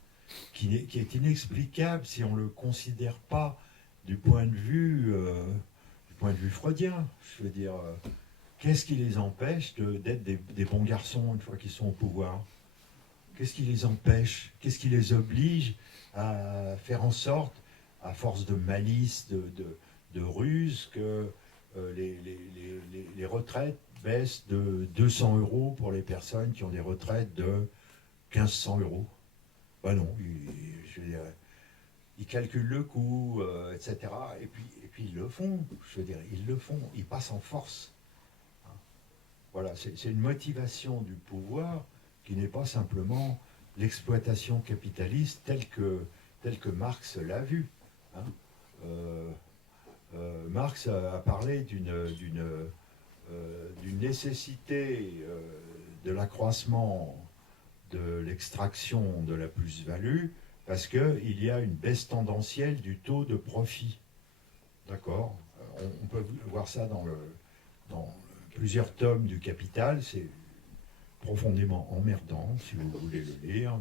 qui est inexplicable si on ne le considère pas du point de vue freudien. Je veux dire, qu'est-ce qui les empêche d'être des bons garçons une fois qu'ils sont au pouvoir? Qu'est-ce qui les empêche? Qu'est-ce qui les oblige à faire en sorte, à force de malice, de ruse, que les retraites baissent de 200 € pour les personnes qui ont des retraites de 1500 €? Ben non, je veux dire, ils calculent le coût, etc. Et puis ils le font, je veux dire, ils le font, ils passent en force. Hein. Voilà, c'est une motivation du pouvoir qui n'est pas simplement l'exploitation capitaliste telle que Marx l'a vu. Hein. Marx a parlé d'une nécessité de l'accroissement de l'extraction de la plus-value parce qu'il y a une baisse tendancielle du taux de profit. D'accord? On peut voir ça dans plusieurs tomes du Capital, c'est profondément emmerdant, si vous voulez le lire.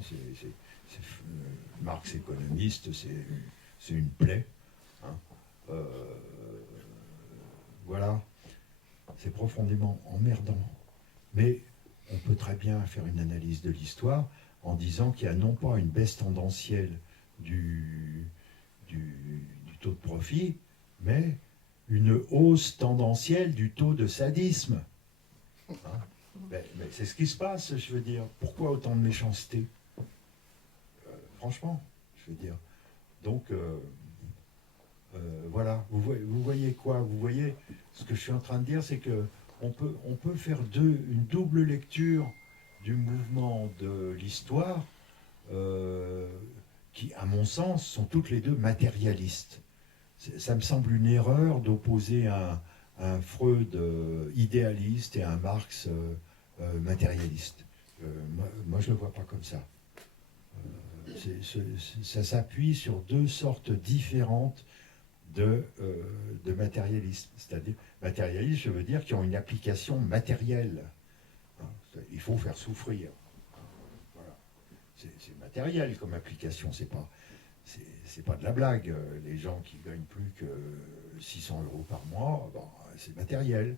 Marx économiste, c'est une plaie. Hein. Voilà, c'est profondément emmerdant. Mais on peut très bien faire une analyse de l'histoire en disant qu'il y a non pas une baisse tendancielle du taux de profit, mais une hausse tendancielle du taux de sadisme. Hein? Mais c'est ce qui se passe, je veux dire. Pourquoi autant de méchanceté? Franchement, je veux dire. Donc, voilà. Vous voyez quoi? Vous voyez, ce que je suis en train de dire, c'est que on peut faire une double lecture du mouvement de l'histoire qui, à mon sens, sont toutes les deux matérialistes. Ça me semble une erreur d'opposer un Freud idéaliste et un Marx matérialiste. Moi, je ne le vois pas comme ça. Ça s'appuie sur deux sortes différentes de matérialisme. C'est-à-dire, matérialiste, je veux dire, qui ont une application matérielle. Il faut faire souffrir. Voilà. C'est matériel comme application, c'est pas de la blague. Les gens qui gagnent plus que 600 € par mois, bon, c'est matériel.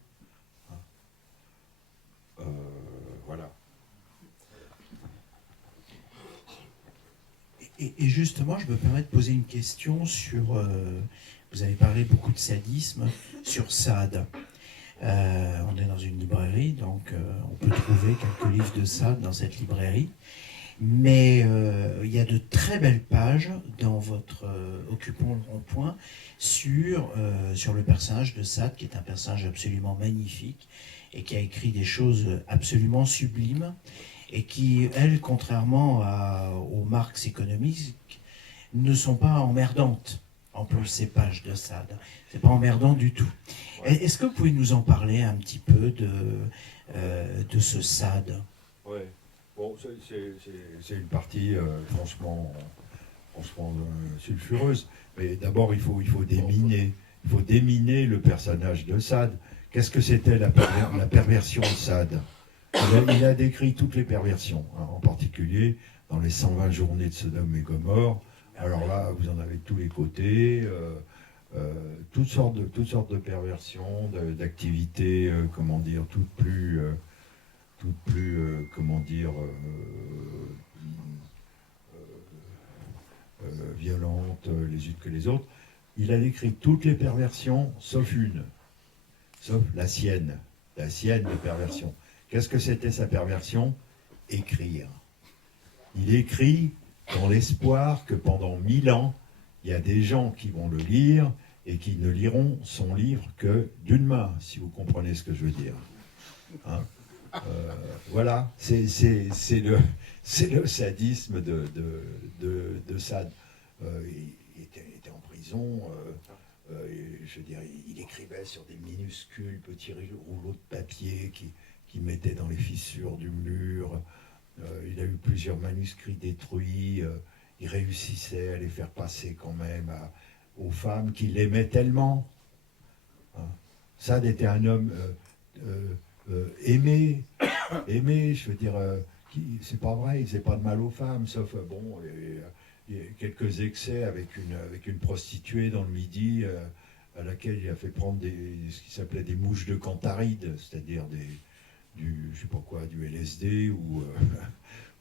Voilà. Et justement, je me permets de poser une question sur... vous avez parlé beaucoup de sadisme, sur Sade. On est dans une librairie, donc on peut trouver quelques livres de Sade dans cette librairie. Mais il y a de très belles pages dans votre Occupons le rond-point sur le personnage de Sade, qui est un personnage absolument magnifique et qui a écrit des choses absolument sublimes et qui, elles, contrairement aux Marx économiques, ne sont pas emmerdantes. En plus, ces pages de Sade, c'est pas emmerdant du tout. Ouais. Est-ce que vous pouvez nous en parler un petit peu de ce Sade? Oui. Bon, c'est une partie franchement sulfureuse. Mais d'abord, il faut déminer le personnage de Sade. Qu'est-ce que c'était la perversion de Sade? Il a décrit toutes les perversions, hein, en particulier dans les 120 journées de Sodome et Gomorrhe. Alors là, vous en avez de tous les côtés, toutes sortes de perversions, d'activités, comment dire, toutes plus violentes les unes que les autres. Il a décrit toutes les perversions, sauf une, sauf la sienne de perversion. Qu'est-ce que c'était sa perversion? Écrire. Il écrit dans l'espoir que pendant 1000 ans, il y a des gens qui vont le lire et qui ne liront son livre que d'une main, si vous comprenez ce que je veux dire. Hein? Voilà, c'est le sadisme de Sade. Il prison, je veux dire, il écrivait sur des minuscules petits rouleaux de papier qu'il mettait dans les fissures du mur. Il a eu plusieurs manuscrits détruits. Il réussissait à les faire passer quand même aux femmes qui l'aimaient tellement. Hein. Sade était un homme aimé, je veux dire, c'est pas vrai, il faisait pas de mal aux femmes, sauf, bon, il y a quelques excès avec une prostituée dans le Midi, à laquelle il a fait prendre ce qui s'appelait des mouches de Cantaride, c'est-à-dire je sais pas quoi, du LSD ou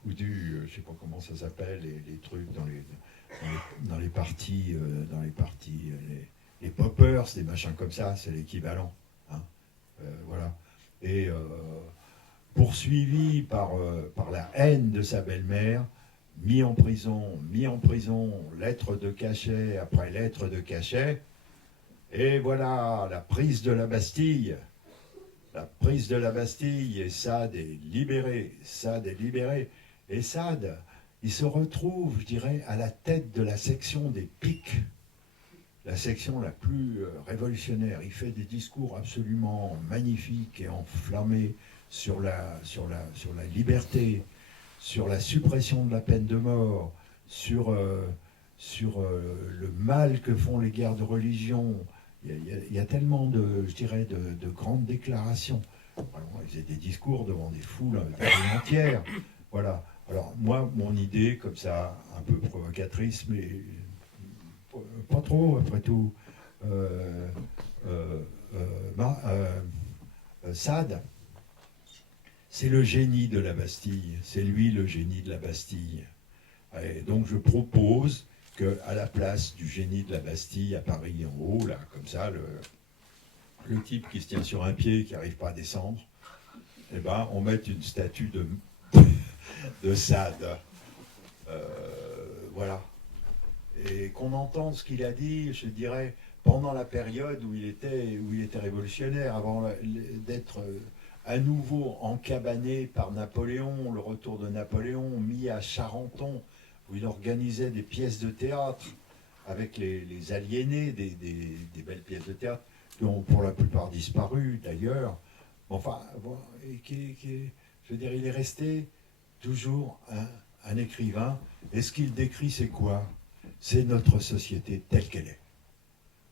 je sais pas comment ça s'appelle, les trucs dans les parties, les poppers, des machins comme ça, c'est l'équivalent. Hein. Voilà. Et poursuivi par la haine de sa belle-mère, mis en prison, lettre de cachet après lettre de cachet, et voilà, la prise de la Bastille. La prise de la Bastille, et Sade est libéré. Et Sade, il se retrouve, je dirais, à la tête de la section des piques, la section la plus révolutionnaire. Il fait des discours absolument magnifiques et enflammés sur la liberté, sur la suppression de la peine de mort, sur le mal que font les guerres de religion. Il y a tellement de grandes déclarations. Alors, il faisait des discours devant des foules entières. Voilà. Alors moi, mon idée, comme ça, un peu provocatrice, mais pas trop, après tout, Sade, c'est le génie de la Bastille. C'est lui le génie de la Bastille. Et donc je propose qu'à la place du génie de la Bastille à Paris en haut, là, comme ça, le type qui se tient sur un pied, qui n'arrive pas à descendre, eh ben, on mette une statue de Sade. Voilà. Et qu'on entende ce qu'il a dit, je dirais, pendant la période où il était révolutionnaire, avant d'être à nouveau encabané par Napoléon, le retour de Napoléon, mis à Charenton, où il organisait des pièces de théâtre avec les aliénés, des belles pièces de théâtre, qui ont pour la plupart disparu d'ailleurs. Enfin, bon, je veux dire, il est resté toujours un écrivain. Et ce qu'il décrit, c'est quoi? C'est notre société telle qu'elle est.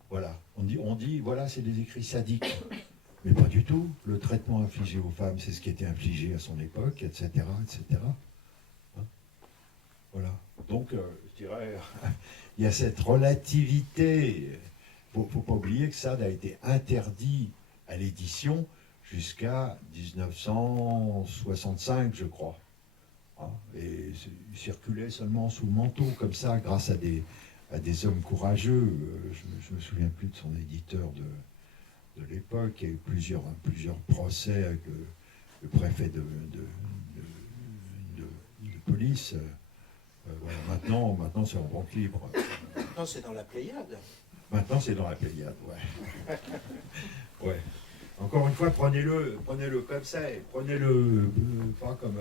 Voilà. On dit, voilà, c'est des écrits sadiques. Mais pas du tout. Le traitement infligé aux femmes, c'est ce qui était infligé à son époque, etc., etc. Hein? Voilà. Donc, je dirais, il y a cette relativité. Il ne faut pas oublier que Sade a été interdit à l'édition jusqu'à 1965, je crois. Hein? Et il circulait seulement sous le manteau, comme ça, grâce à des hommes courageux. Je ne me souviens plus de son éditeur de l'époque. Il y a eu plusieurs procès avec le préfet de police. Voilà. Maintenant c'est en vente libre. Maintenant, c'est dans la Pléiade. Maintenant, c'est dans la Pléiade, ouais. Ouais. Encore une fois, prenez-le comme ça, et prenez-le pas comme,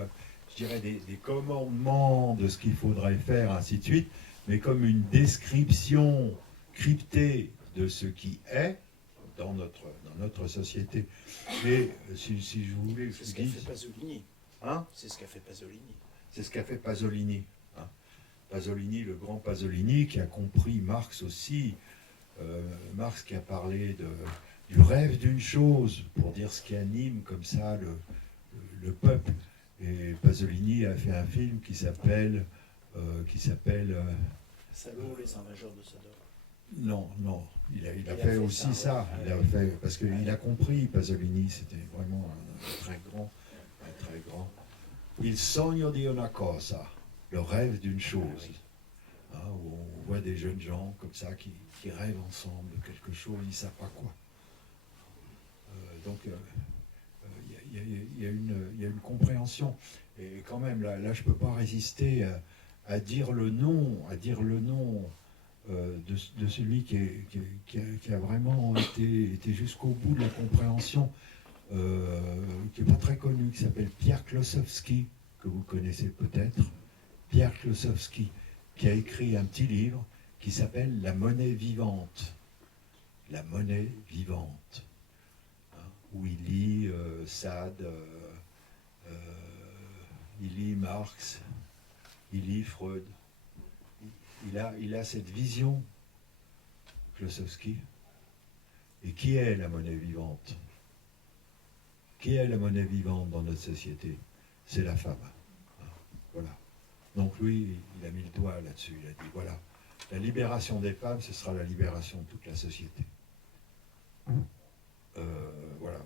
je dirais, des commandements de ce qu'il faudrait faire, ainsi de suite, mais comme une description cryptée de ce qui est dans notre société. Et si je voulais... C'est ce qu'a fait Pasolini. Hein? C'est ce qu'a fait Pasolini. C'est ce qu'a fait Pasolini. Hein? Pasolini, le grand Pasolini, qui a compris Marx aussi. Marx qui a parlé du rêve d'une chose, pour dire ce qui anime comme ça le peuple. Et Pasolini a fait un film qui s'appelle Salaud, les enrageurs de Sodome. Non, il a fait aussi ça. Il a fait, parce qu'il a compris, Pasolini, c'était vraiment un très grand. Il sogno di una cosa, le rêve d'une chose. Hein, où on voit des jeunes gens comme ça qui rêvent ensemble de quelque chose, ils ne savent pas quoi. Donc il y a une compréhension. Et quand même, là je ne peux pas résister à dire le nom de celui qui a vraiment été jusqu'au bout de la compréhension, qui n'est pas très connu, qui s'appelle Pierre Klossowski, que vous connaissez peut-être. Pierre Klossowski, qui a écrit un petit livre qui s'appelle La monnaie vivante. La monnaie vivante. Hein, où il lit Sade, il lit Marx, il lit Freud. Il a cette vision, Klossowski. Et qui est la monnaie vivante? Qui est la monnaie vivante dans notre société? C'est la femme. Voilà. Donc lui, il a mis le doigt là-dessus. Il a dit, voilà, la libération des femmes, ce sera la libération de toute la société. Voilà.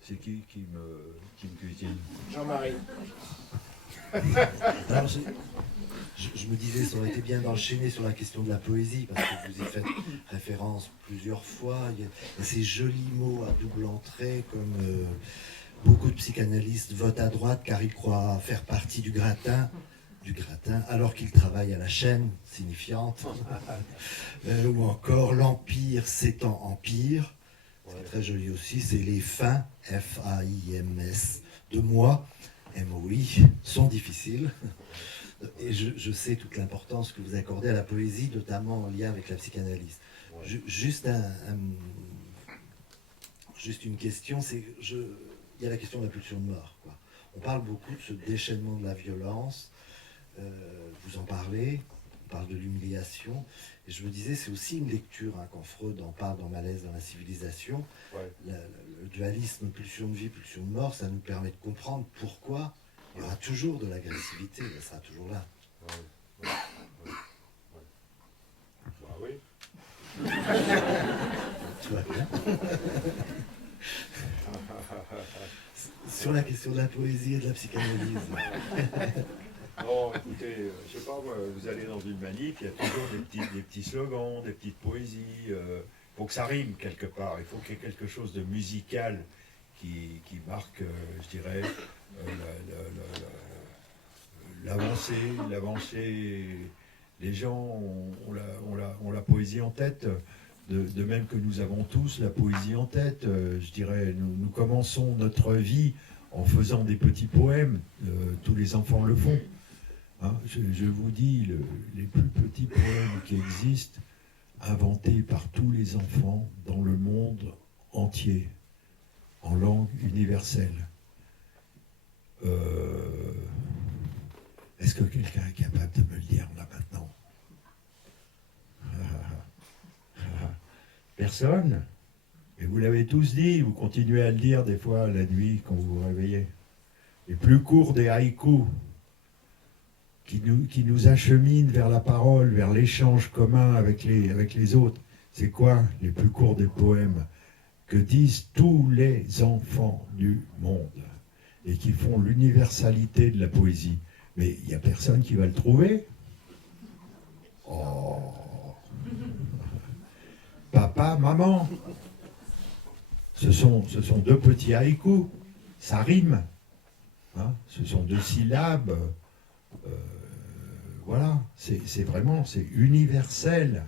C'est qui me cuisine? Jean-Marie. Alors, je me disais, ça aurait été bien d'enchaîner sur la question de la poésie, parce que vous y faites référence plusieurs fois. Il y a ces jolis mots à double entrée, comme beaucoup de psychanalystes votent à droite car ils croient faire partie du gratin, alors qu'ils travaillent à la chaîne, signifiante. Ou encore, l'empire s'étend empire. C'est très joli aussi, c'est les fins, F-A-I-M-S, de moi, M-O-I, sont difficiles. Et je sais toute l'importance que vous accordez à la poésie, notamment en lien avec la psychanalyse. Juste une question, il y a la question de la pulsion de mort, quoi. On parle beaucoup de ce déchaînement de la violence, vous en parlez, on parle de l'humiliation, et je me disais, c'est aussi une lecture, hein, quand Freud en parle dans Malaise dans la civilisation, le dualisme pulsion de vie, pulsion de mort, ça nous permet de comprendre pourquoi il y aura toujours de l'agressivité, ça sera toujours là. Bah oui. Tout va bien. Sur la question de la poésie et de la psychanalyse. Non, écoutez, je sais pas, moi, vous allez dans une manif, il y a toujours des petits slogans, des petites poésies. Il faut que ça rime quelque part. Il faut qu'il y ait quelque chose de musical qui marque, je dirais, l'avancée. Les gens ont la poésie en tête, de même que nous avons tous la poésie en tête. Je dirais, nous commençons notre vie en faisant des petits poèmes. Tous les enfants le font. Hein, je vous dis, les plus petits poèmes qui existent, inventés par tous les enfants dans le monde entier, en langue universelle. Est-ce que quelqu'un est capable de me le dire là maintenant? Personne? Et vous l'avez tous dit, vous continuez à le dire des fois la nuit quand vous vous réveillez. Les plus courts des haïkus qui nous acheminent vers la parole, vers l'échange commun avec les autres. C'est quoi les plus courts des poèmes que disent tous les enfants du monde et qui font l'universalité de la poésie? Mais il n'y a personne qui va le trouver. Oh. Papa, maman. Ce sont deux petits haïkus. Ça rime. Hein, ce sont deux syllabes. Voilà. C'est vraiment, c'est universel.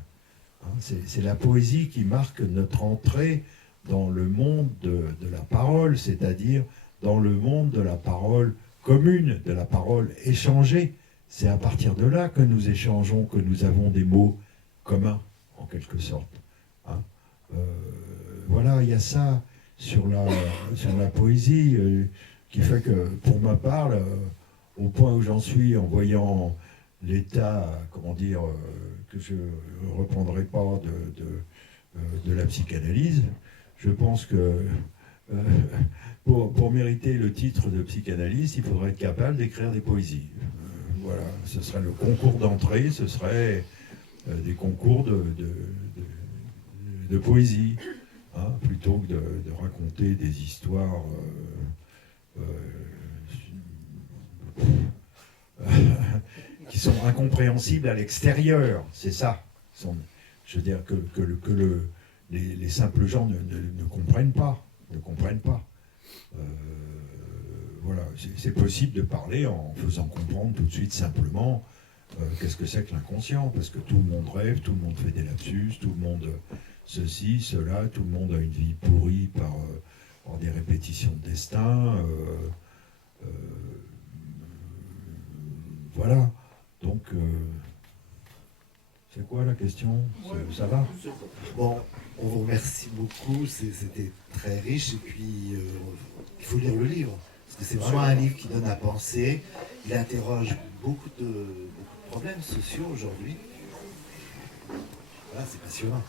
Hein, c'est la poésie qui marque notre entrée dans le monde de la parole, c'est-à-dire dans le monde de la parole commune, de la parole échangée. C'est à partir de là que nous échangeons, que nous avons des mots communs, en quelque sorte. Hein, voilà, il y a ça sur la poésie qui fait que, pour ma part, au point où j'en suis en voyant l'état, comment dire, que je ne reprendrai pas de la psychanalyse, je pense que pour mériter le titre de psychanalyste, il faudrait être capable d'écrire des poésies. Voilà, ce serait le concours d'entrée, ce serait des concours de poésie, hein, plutôt que de raconter des histoires qui sont incompréhensibles à l'extérieur. C'est ça. Je veux dire que les simples gens ne comprennent pas. Voilà, c'est possible de parler en faisant comprendre tout de suite simplement qu'est-ce que c'est que l'inconscient, parce que tout le monde rêve, tout le monde fait des lapsus, tout le monde ceci, cela, tout le monde a une vie pourrie par des répétitions de destin. Voilà, donc C'est quoi la question? Ça va? Bon, on vous remercie beaucoup, c'était très riche, et puis il faut lire le livre, parce que c'est vraiment un livre qui donne à penser, il interroge beaucoup de problèmes sociaux aujourd'hui. Voilà, c'est passionnant.